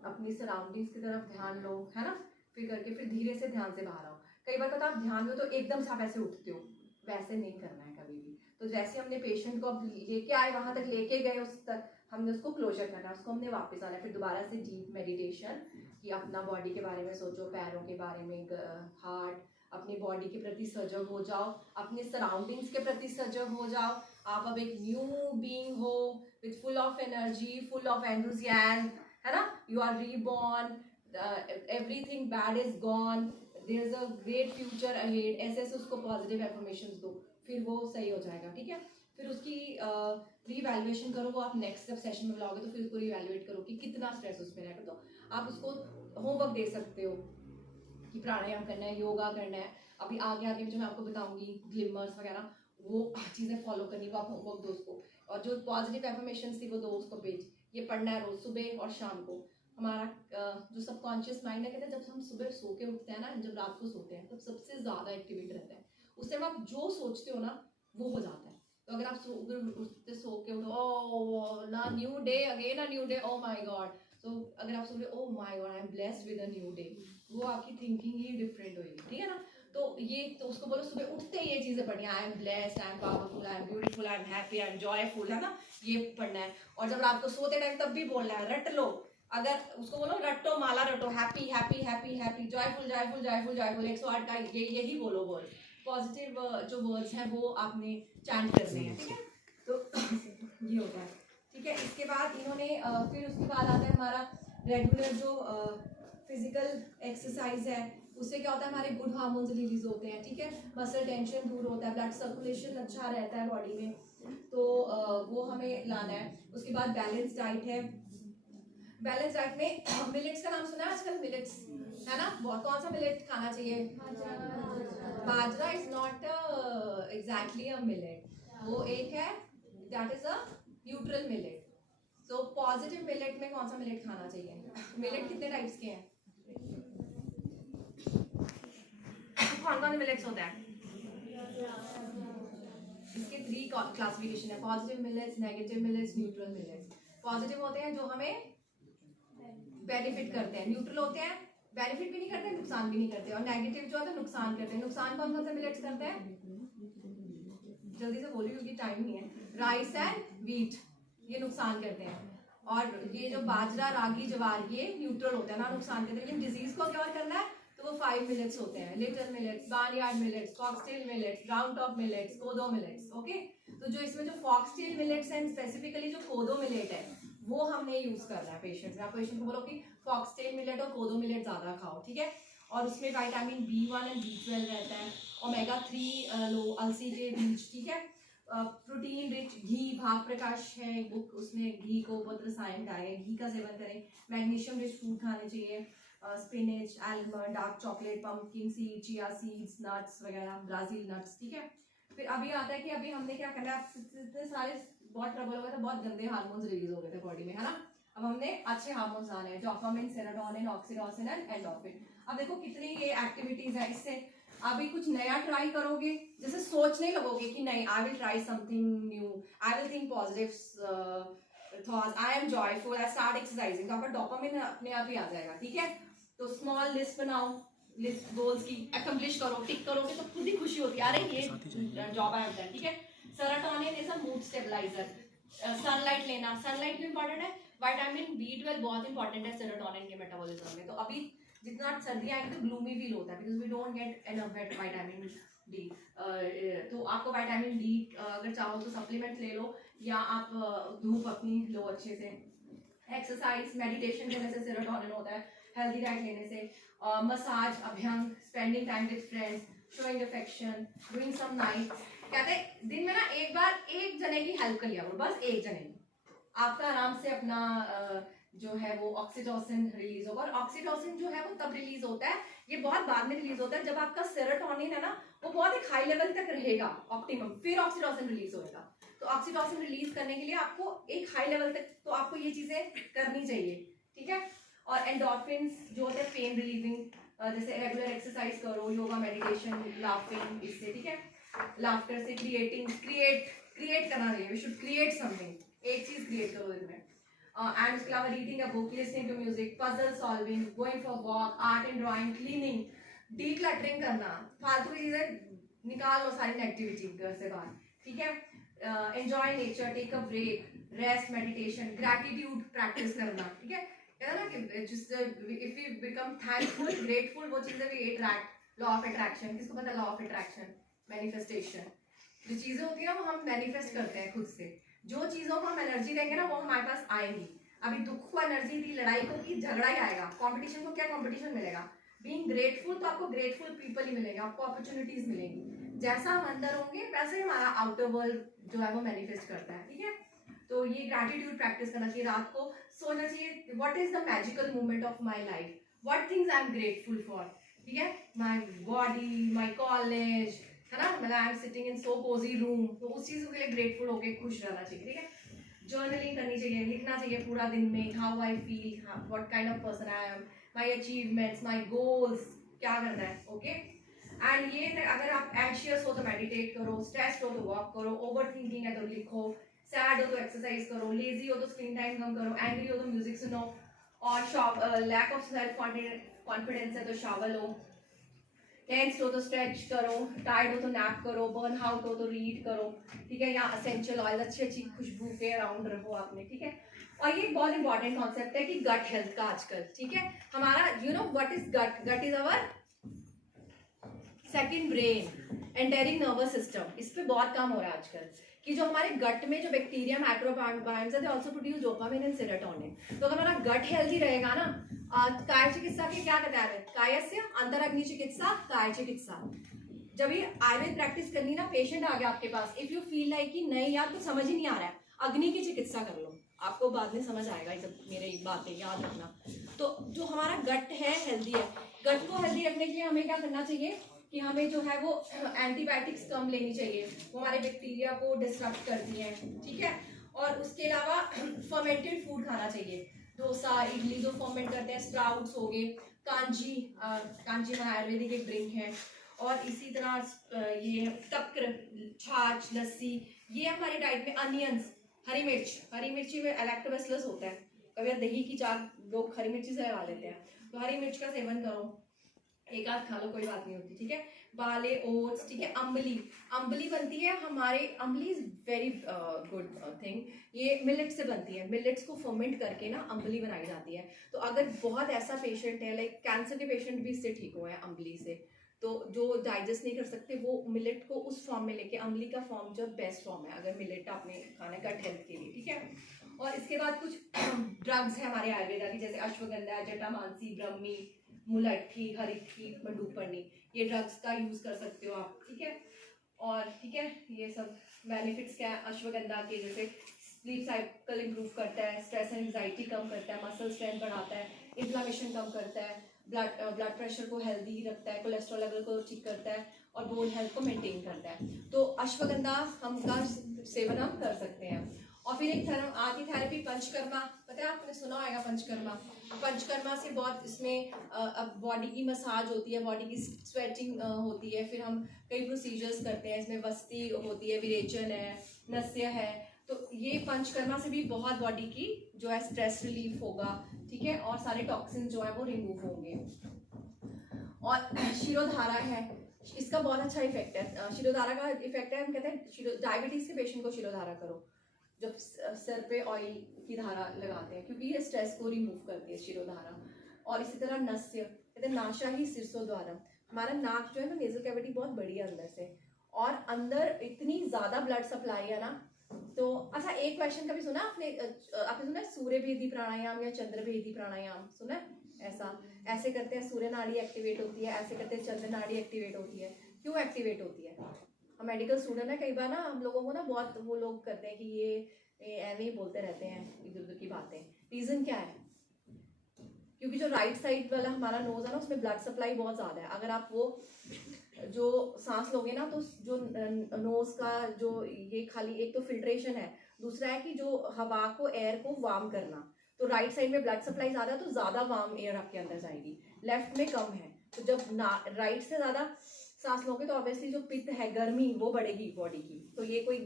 अपनी सराउंडिंग्स की तरफ ध्यान लो, है ना, फिर करके फिर धीरे से ध्यान से बाहर आओ। कई बार पता आप ध्यान में तो एकदम से आप ऐसे उठते हो, वैसे नहीं करना है कभी भी। तो जैसे हमने पेशेंट को अब लेके आए, वहां तक लेके गए, उस तक हमने उसको क्लोजर करना है, उसको हमने वापस आना है। फिर दोबारा से डीप मेडिटेशन कि अपना बॉडी के बारे में सोचो, पैरों के बारे में, हार्ट, अपनी बॉडी के प्रति सजग हो जाओ, अपने सराउंडिंग्स के प्रति सजग हो जाओ। आप अब एक न्यू बीइंग हो with full of energy, full of enthusiasm, है ना, you are reborn, everything bad is gone, there is a great future ahead. ऐसे ऐसे उसको पॉजिटिव एफर्मेशंस दो, फिर वो सही हो जाएगा, ठीक है। फिर उसकी रीवैल्यूएशन करो, वो आप नेक्स्ट जब सेशन में बुलाओगे तो फिर उसको रीवैल्यूएट करो कि कितना स्ट्रेस उसमें रहेगा। तो आप उसको होमवर्क दे सकते हो कि प्राणायाम करना है, योगा करना है। अभी आगे आगे जो मैं आपको बताऊंगी ग्लिमर्स वगैरह, वो चीज़ें फॉलो करनी, वो आप होमवर्क दो उसको। और जो पॉजिटिव एफर्मेशंस थी वो दो उसको पेज, ये पढ़ना है रोज सुबह और शाम को। हमारा जो सबकॉन्शियस माइंड है, कहते हैं जब हम सुबह सो के उठते हैं ना, जब रात को सोते हैं, तब सबसे ज़्यादा एक्टिवेट रहता है। उस टाइम आप जो सोचते हो ना वो हो जाता है। तो अगर आप उठते सो के उठो, ओ ना new day again, a new day, oh my God. तो अगर आप सोच रहे oh my God I am blessed with a new day, वो आपकी थिंकिंग ही डिफरेंट होगी, ठीक है ना। तो ये तो उसको बोलो सुबह उठते ही ये चीज़ें पढ़नी, I am blessed, I am powerful, I am beautiful, I am happy, I am joyful, है ना, ये पढ़ना है। और जब रात को सोते टाइम तब भी बोलना है, रट लो। अगर उसको बोलो रटो, माला रटो, happy happy happy happy, joyful joyful joyful joyful, 108 का यही बोलो वर्ड, पॉजिटिव जो वर्ड्स हैं वो आपने चैंट करने हैं, ठीक है। तो ये होता है, ठीक है। इसके बाद इन्होंने फिर उसके बाद आता है हमारा रेगुलर जो फिजिकल एक्सरसाइज है, उससे क्या होता है हमारे गुड हार्मोन्स रिलीज होते हैं, ठीक है, मसल टेंशन दूर होता है, ब्लड सर्कुलेशन अच्छा रहता है बॉडी में, तो वो हमें लाना है। उसके बाद बैलेंस डाइट है। बैलेंस डाइट में मिलेट्स का नाम सुना है आजकल, मिलेट्स है ना, बहुत कौन सा मिलेट खाना चाहिए? बाजरा is not exactly a millet, वो एक है that is a neutral millet. तो पॉजिटिव मिलेट में कौन सा मिलेट खाना चाहिए? मिलेट कितने टाइप्स के हैं? कौन कौन से मिलेट्स होते हैं? इसके 3 क्लासिफिकेशन है, positive millets, negative millets, neutral millets. Positive होते हैं जो हमें बेनिफिट करते हैं, न्यूट्रल होते हैं बेनिफिट भी नहीं करते, नुकसान भी नहीं करते, और नेगेटिव जो है तो नुकसान करते हैं। नुकसान कौन कौन से मिलेट्स करते हैं? जल्दी से बोलिए क्योंकि टाइम नहीं है। राइस एंड वीट ये नुकसान करते हैं, और ये जो बाजरा, रागी, ज्वार ये न्यूट्रल होते हैं, ना नुकसान करते हैं। लेकिन डिजीज को कवर करना है तो वो 5 मिलेट्स होते हैं, little millets, barnyard millets, foxtail millets, brown top millets, कोदो मिलेट्स। ओके, तो जो इसमें जो फॉक्सटेल मिलेट्स हैं, स्पेसिफिकली जो कोदो मिलेट है वो हमने यूज करना है पेशेंट्स में। आप पेशेंट को बोलो कि फॉक्सटेल मिलेट और कोदो मिलेट ज्यादा खाओ, ठीक है, और उसमें विटामिन B1 एंड B12 रहता है, ओमेगा 3 लो, अलसी के बीज, ठीक है, प्रोटीन रिच घी, भाव प्रकाश है एक बुक, उसमें घी को बहुत रसायन का है, घी का सेवन करें। मैग्नीशियम रिच फूड खाने चाहिए, spinach, almond, dark chocolate, pumpkin seed, chia seeds, nuts वगैरह, ब्राजील नट्स, ठीक है। फिर अभी आता है कि अभी हमने क्या करना है, इतने सारे बहुत ट्रबल हो गया था, बहुत गंदे हार्मोन्स रिलीज हो गए थे बॉडी में, है ना। अब हमने अच्छे हार्मोन्स लाने हैं, dopamine, serotonin, oxytocin and endorphin. अब देखो कितनी ये एक्टिविटीज है, इससे अभी कुछ नया ट्राई करोगे, जैसे सोचने लगोगे कि नहीं I will try something new, I will think positive thoughts, I am joyful, I start exercising, तो आपका डोपामिन अपने आप ही आ जाएगा, ठीक है। तो स्मॉल लिस्ट बनाओ, लिस्ट गोल्स की अकम्प्लिश करो, टिक करोगे तो खुद ही खुशी होती है, अरे ये जॉब आई हैव डन, ठीक है। Serotonin is a mood stabilizer. Sunlight लेना, सनलाइट भी इंपॉर्टेंट है, विटामिन B12 बहुत इंपॉर्टेंट है सेरोटोनिन के मेटाबॉलिज्म में। तो अभी जितना सर्दियाँ आएंगी तो ग्लूमी फील होता है, because we don't get enough vitamin D। तो आपको विटामिन D अगर चाहो तो सप्लीमेंट ले लो, या आप धूप अपनी लो अच्छे से। एक्सरसाइज, मेडिटेशन करने से सेरोटोनिन होता है, हेल्दी डाइट लेने से, मसाज, अभ्यंग, spending time with friends, showing affection, doing some night. कहते हैं दिन में ना एक बार एक जने की हेल्प कर लिया करो, बस एक जने की, आपका आराम से अपना जो है वो ऑक्सीटोसिन रिलीज होगा। और ऑक्सीटोसिन जो है वो तब रिलीज होता है, ये बहुत बाद में रिलीज होता है, जब आपका सेरोटोनिन है ना वो बहुत एक हाई लेवल तक रहेगा ऑप्टिमम, फिर ऑक्सीटोसिन रिलीज होगा। तो ऑक्सीटोसिन रिलीज करने के लिए आपको एक हाई लेवल तक तो आपको ये चीजें करनी चाहिए, ठीक है। और एंडोर्फिन्स जो होते हैं पेन रिलीविंग, जैसे रेगुलर एक्सरसाइज करो, योगा, मेडिटेशन, लाफिंग, इससे, ठीक है। लाफ्टर से क्रिएट करना चाहिए, वी शुड क्रिएट समथिंग, एक चीज क्रिएट करो दिन में। एंड उसके अलावा reading a book, listening to music, puzzle solving, going for walk, art and drawing, cleaning, decluttering करना, फालतू की चीजें निकाल लो सारी नेगेटिविटी घर से बाहर, ठीक है। Enjoy nature, take a break, rest, meditation, gratitude practice करना, ठीक है। कहते हैं ना कि जिस if you become thankful, grateful, वो चीजें भी अट्रैक्ट, लॉ ऑफ अट्रैक्शन, किसको पता लॉ ऑफ अट्रैक्शन, मैनिफेस्टेशन, जो चीजें होती है वो हम मैनिफेस्ट करते हैं खुद से, जो चीजों को हम एनर्जी देंगे ना वो हमारे पास आएगी। अभी दुख को एनर्जी दी, लड़ाई को की, झगड़ा ही आएगा, कंपटीशन को क्या कंपटीशन मिलेगा, बीइंग ग्रेटफुल तो आपको ग्रेटफुल पीपल ही मिलेंगे, आपको अपॉर्चुनिटीज मिलेंगी। जैसा हम अंदर होंगे वैसे ही हमारा आउटर वर्ल्ड जो है वो मैनिफेस्ट करता है, ठीक है। तो ये ग्रैटिट्यूड प्रैक्टिस करना चाहिए, रात को सोचना चाहिए what is the magical moment of my life, what things I am grateful for, ठीक है। माई बॉडी, माई कॉलेज, है ना, मतलब I am sitting in so cosy room, तो उस चीज के लिए ग्रेटफुल होके खुश रहना चाहिए, ठीक है। जर्नलिंग करनी चाहिए, लिखना चाहिए पूरा दिन में, how I feel, what kind of person I am, my achievements, my goals, क्या करना है, ओके। एंड ये अगर आप एंशियस हो तो मेडिटेट करो, स्ट्रेस्ड हो तो वॉक करो, ओवर थिंकिंग है तो लिखो, सैड हो तो एक्सरसाइज करो, लेजी हो तो स्क्रीन टाइम कम करो, एंग्री हो तो म्यूजिक सुनो, और लैक ऑफ सेल्फ कॉन्फिडेंस है तो शावर लो, टेंस्ड हो तो स्ट्रेच करो, टायर्ड हो तो नैप करो, बर्न आउट हो तो रीड करो, ठीक है। या असेंशियल ऑयल, अच्छी अच्छी खुशबू के अराउंड रहो आपने, ठीक है। और ये बहुत इंपॉर्टेंट कॉन्सेप्ट है कि गट हेल्थ का आजकल, ठीक है। हमारा you know what is gut, gut is our second brain, entering nervous system, इस पे बहुत काम हो रहा है आजकल कि जो हमारे गट में जो बैक्टीरिया, माइक्रोबायोम्स है, they also produce dopamine and serotonin. तो अगर हमारा गट हेल्दी रहेगा ना काय चिकित्सा के क्या कहते हैं, कायस्य अंतरग्नि चिकित्सा, काय चिकित्सा। जब ये आयुर्वेद प्रैक्टिस करनी ना, पेशेंट आ गया आपके पास, इफ यू फील लाइक कि नहीं यार कुछ समझ ही नहीं आ रहा है, अग्नि की चिकित्सा कर लो, आपको बाद में समझ आएगा ये सब मेरे बातें याद रखना। तो जो हमारा गट है हेल्दी है, गट को हेल्दी रखने के लिए हमें क्या करना चाहिए कि हमें जो है वो एंटीबायोटिक्स कम लेनी चाहिए, वो हमारे बैक्टीरिया को डिस्टर्ब करती हैं, ठीक है। और उसके अलावा फर्मेंटेड फूड खाना चाहिए, डोसा इडली जो फर्मेंट करते हैं, स्प्राउट्स हो गए, कांजी, कांजी में आयुर्वेदिक एक ड्रिंक है। और इसी तरह ये तक्र, छाछ, लस्सी, ये हमारी डाइट में अनियंस, हरी मिर्ची में इलेक्ट्रोबैसिलस होता है, कभी दही की चार लोग हरी मिर्ची से लगा लेते हैं, तो हरी मिर्च का सेवन करो, एक आध खा लो कोई बात नहीं होती, ठीक है। बाले, ओट्स, ठीक है। अम्बली बनती है हमारे, अम्बली इज वेरी गुड थिंग, ये मिलेट से बनती है, मिलेट्स को फर्मेंट करके ना अम्बली बनाई जाती है। तो अगर बहुत ऐसा पेशेंट है, लाइक कैंसर के पेशेंट भी इससे ठीक हुए हैं अम्बली से, तो जो डाइजेस्ट नहीं कर सकते वो मिलेट को उस फॉर्म में लेके, अम्बली का फॉर्म जो बेस्ट फॉर्म है अगर मिलेट आपने खाना है गट हेल्थ के लिए, ठीक है। और इसके बाद कुछ ड्रग्स है हमारे आयुर्वेदा की, जैसे अश्वगंधा, जटामांसी, ब्रह्मी, मुलट्ठी, हरिठी, मंडूकपर्णी, ये ड्रग्स का यूज कर सकते हो आप, ठीक है। और ठीक है, ये सब बेनिफिट्स क्या है अश्वगंधा के, जैसे स्लीप साइकिल इंप्रूव करता है, स्ट्रेस एंड एंजाइटी कम करता है, मसल स्ट्रेंथ बढ़ाता है, इन्फ्लेमेशन कम करता है, ब्लड प्रेशर को हेल्दी रखता है, कोलेस्ट्रॉल लेवल को ठीक करता है, और बोन हेल्थ को मेंटेन करता है। तो अश्वगंधा हम का सेवन हम कर सकते हैं। और फिर एक आती थेरेपी पंचकर्मा, पता है आपने सुना होगा पंचकर्मा। पंचकर्मा से बहुत इसमें अब बॉडी की मसाज होती है, बॉडी की स्वेटिंग होती है, फिर हम कई प्रोसीजर्स करते हैं, इसमें वस्ती होती है, विरेचन है, नस्य है। तो ये पंचकर्मा से भी बहुत बॉडी की जो है स्ट्रेस रिलीफ होगा, ठीक है, और सारे टॉक्सिन जो है वो रिमूव होंगे। और शिरोधारा है, इसका बहुत अच्छा इफेक्ट है। शिरोधारा का इफेक्ट है, हम कहते हैं डायबिटीज के पेशेंट को शिरोधारा करो, जब सर पे ऑयल की धारा लगाते हैं, क्योंकि ये स्ट्रेस को रिमूव करती है शिरोधारा। और इसी तरह नस्य, कहते हैं नाशा ही शीर्षो द्वारा, हमारा नाक जो है ना, नेजल कैविटी बहुत बड़ी है अंदर से, और अंदर इतनी ज्यादा ब्लड सप्लाई है ना। तो अच्छा, एक क्वेश्चन कभी सुना आपने, सुना है सूर्य भेदी प्राणायाम या चंद्र भेदी प्राणायाम, सुना है? ऐसे करते हैं सूर्य नाड़ी एक्टिवेट होती है, ऐसे करते हैं चंद्र नाड़ी एक्टिवेट होती है। क्यों एक्टिवेट होती है? हम मेडिकल स्टूडेंट है, कई बार ना हम लोगों को ना बहुत वो लोग करते हैं कि ये ऐसे ही बोलते रहते हैं इधर उधर की बातें। रीजन क्या है? क्योंकि जो राइट साइड वाला हमारा नोज है ना, उसमें ब्लड सप्लाई बहुत ज्यादा है। अगर आप वो जो सांस लोगे ना, तो जो नोज का जो ये खाली एक तो फिल्ट्रेशन है, दूसरा है कि जो हवा को, एयर को वार्म करना। तो राइट साइड में ब्लड सप्लाई ज्यादा है, तो ज्यादा वार्म एयर आपके अंदर जाएगी, लेफ्ट में कम है। तो जब राइट से ज्यादा सांस लोगे तो ऑब्वियसली जो पित्त है, गर्मी, वो बढ़ेगी बॉडी की। तो ये कोई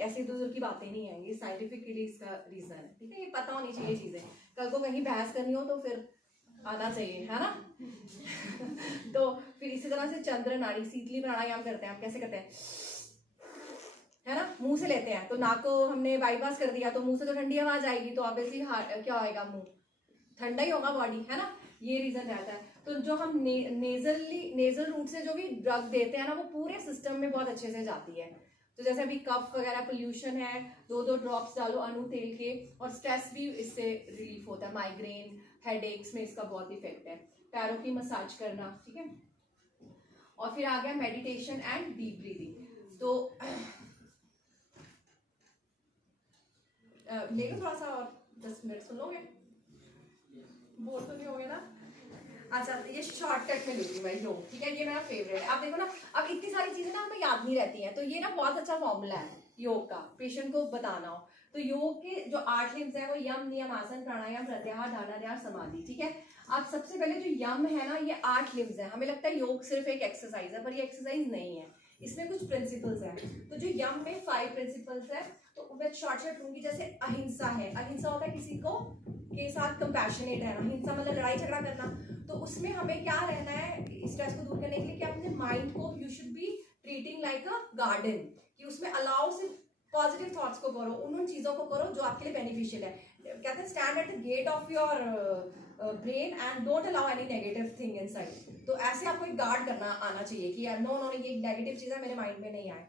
ऐसी दूर की बातें नहीं है, ये साइंटिफिकली इसका रीजन है, ठीक है। ये पता होनी चाहिए चीजें, कल को कहीं बहस करनी हो तो फिर आना चाहिए, है ना। तो फिर इसी तरह से चंद्र नाड़ी, शीतली प्राणायाम करते हैं हम। कैसे करते हैं? है ना, मुंह से लेते हैं, तो नाक को हमने बाईपास कर दिया, तो मुंह से तो ठंडी आवाज आएगी, तो ऑब्वियसली क्या आएगा, मुंह ठंडा ही होगा बॉडी, है ना। ये रीजन रहता है। तो जो हम नेजल रूट से जो भी ड्रग देते हैं ना, वो पूरे सिस्टम में बहुत अच्छे से जाती है। तो जैसे अभी कफ वगैरह, पोल्यूशन है, 2-2 ड्रॉप्स डालो अनु तेल के, और स्ट्रेस भी इससे रिलीफ होता है। माइग्रेन, हेडेक्स में इसका बहुत इफेक्ट है। पैरों की मसाज करना, ठीक है। और फिर आ गया मेडिटेशन एंड डीप ब्रीदिंग। तो लेकिन थोड़ा सा और 10 मिनट सुन लोगे? बोर तो नहीं होगे ना? अच्छा, ये शॉर्टकट में लिखी मैं योग, ठीक है, ये मेरा फेवरेट है। आप देखो ना, अब इतनी सारी चीजें ना हमें याद नहीं रहती हैं, तो ये ना बहुत अच्छा फॉर्मूला है योग का, पेशेंट को बताना हो तो। योग के जो 8 लिम्स है वो यम, नियम, आसन, प्राणायाम, प्रत्याहार, धारणा, ध्यान, समाधि, ठीक है। आप सबसे पहले जो यम है ना, ये 8 लिम्स है। हमें लगता है योग सिर्फ एक एक्सरसाइज है, पर ये एक्सरसाइज नहीं है, इसमें कुछ प्रिंसिपल्स हैं। तो जो यम में 5 प्रिंसिपल्स है, तो मैं शॉर्टकट लूंगी। जैसे अहिंसा है, अहिंसा होता है किसी को के साथ कंपैशनेट रहना, हिंसा मतलब लड़ाई झगड़ा करना। तो उसमें हमें क्या रहना है स्ट्रेस को दूर करने के लिए, कि अपने माइंड को you should be treating like a garden, कि उसमें अलाउ सिर्फ पॉजिटिव थॉट्स को करो, उन चीजों को करो जो आपके लिए बेनिफिशियल है। कहते हैं stand at the gate of your brain and don't allow any negative thing inside. तो ऐसे आपको एक गार्ड करना आना चाहिए कि यार नो नो, ये नेगेटिव चीज है मेरे माइंड में नहीं आए।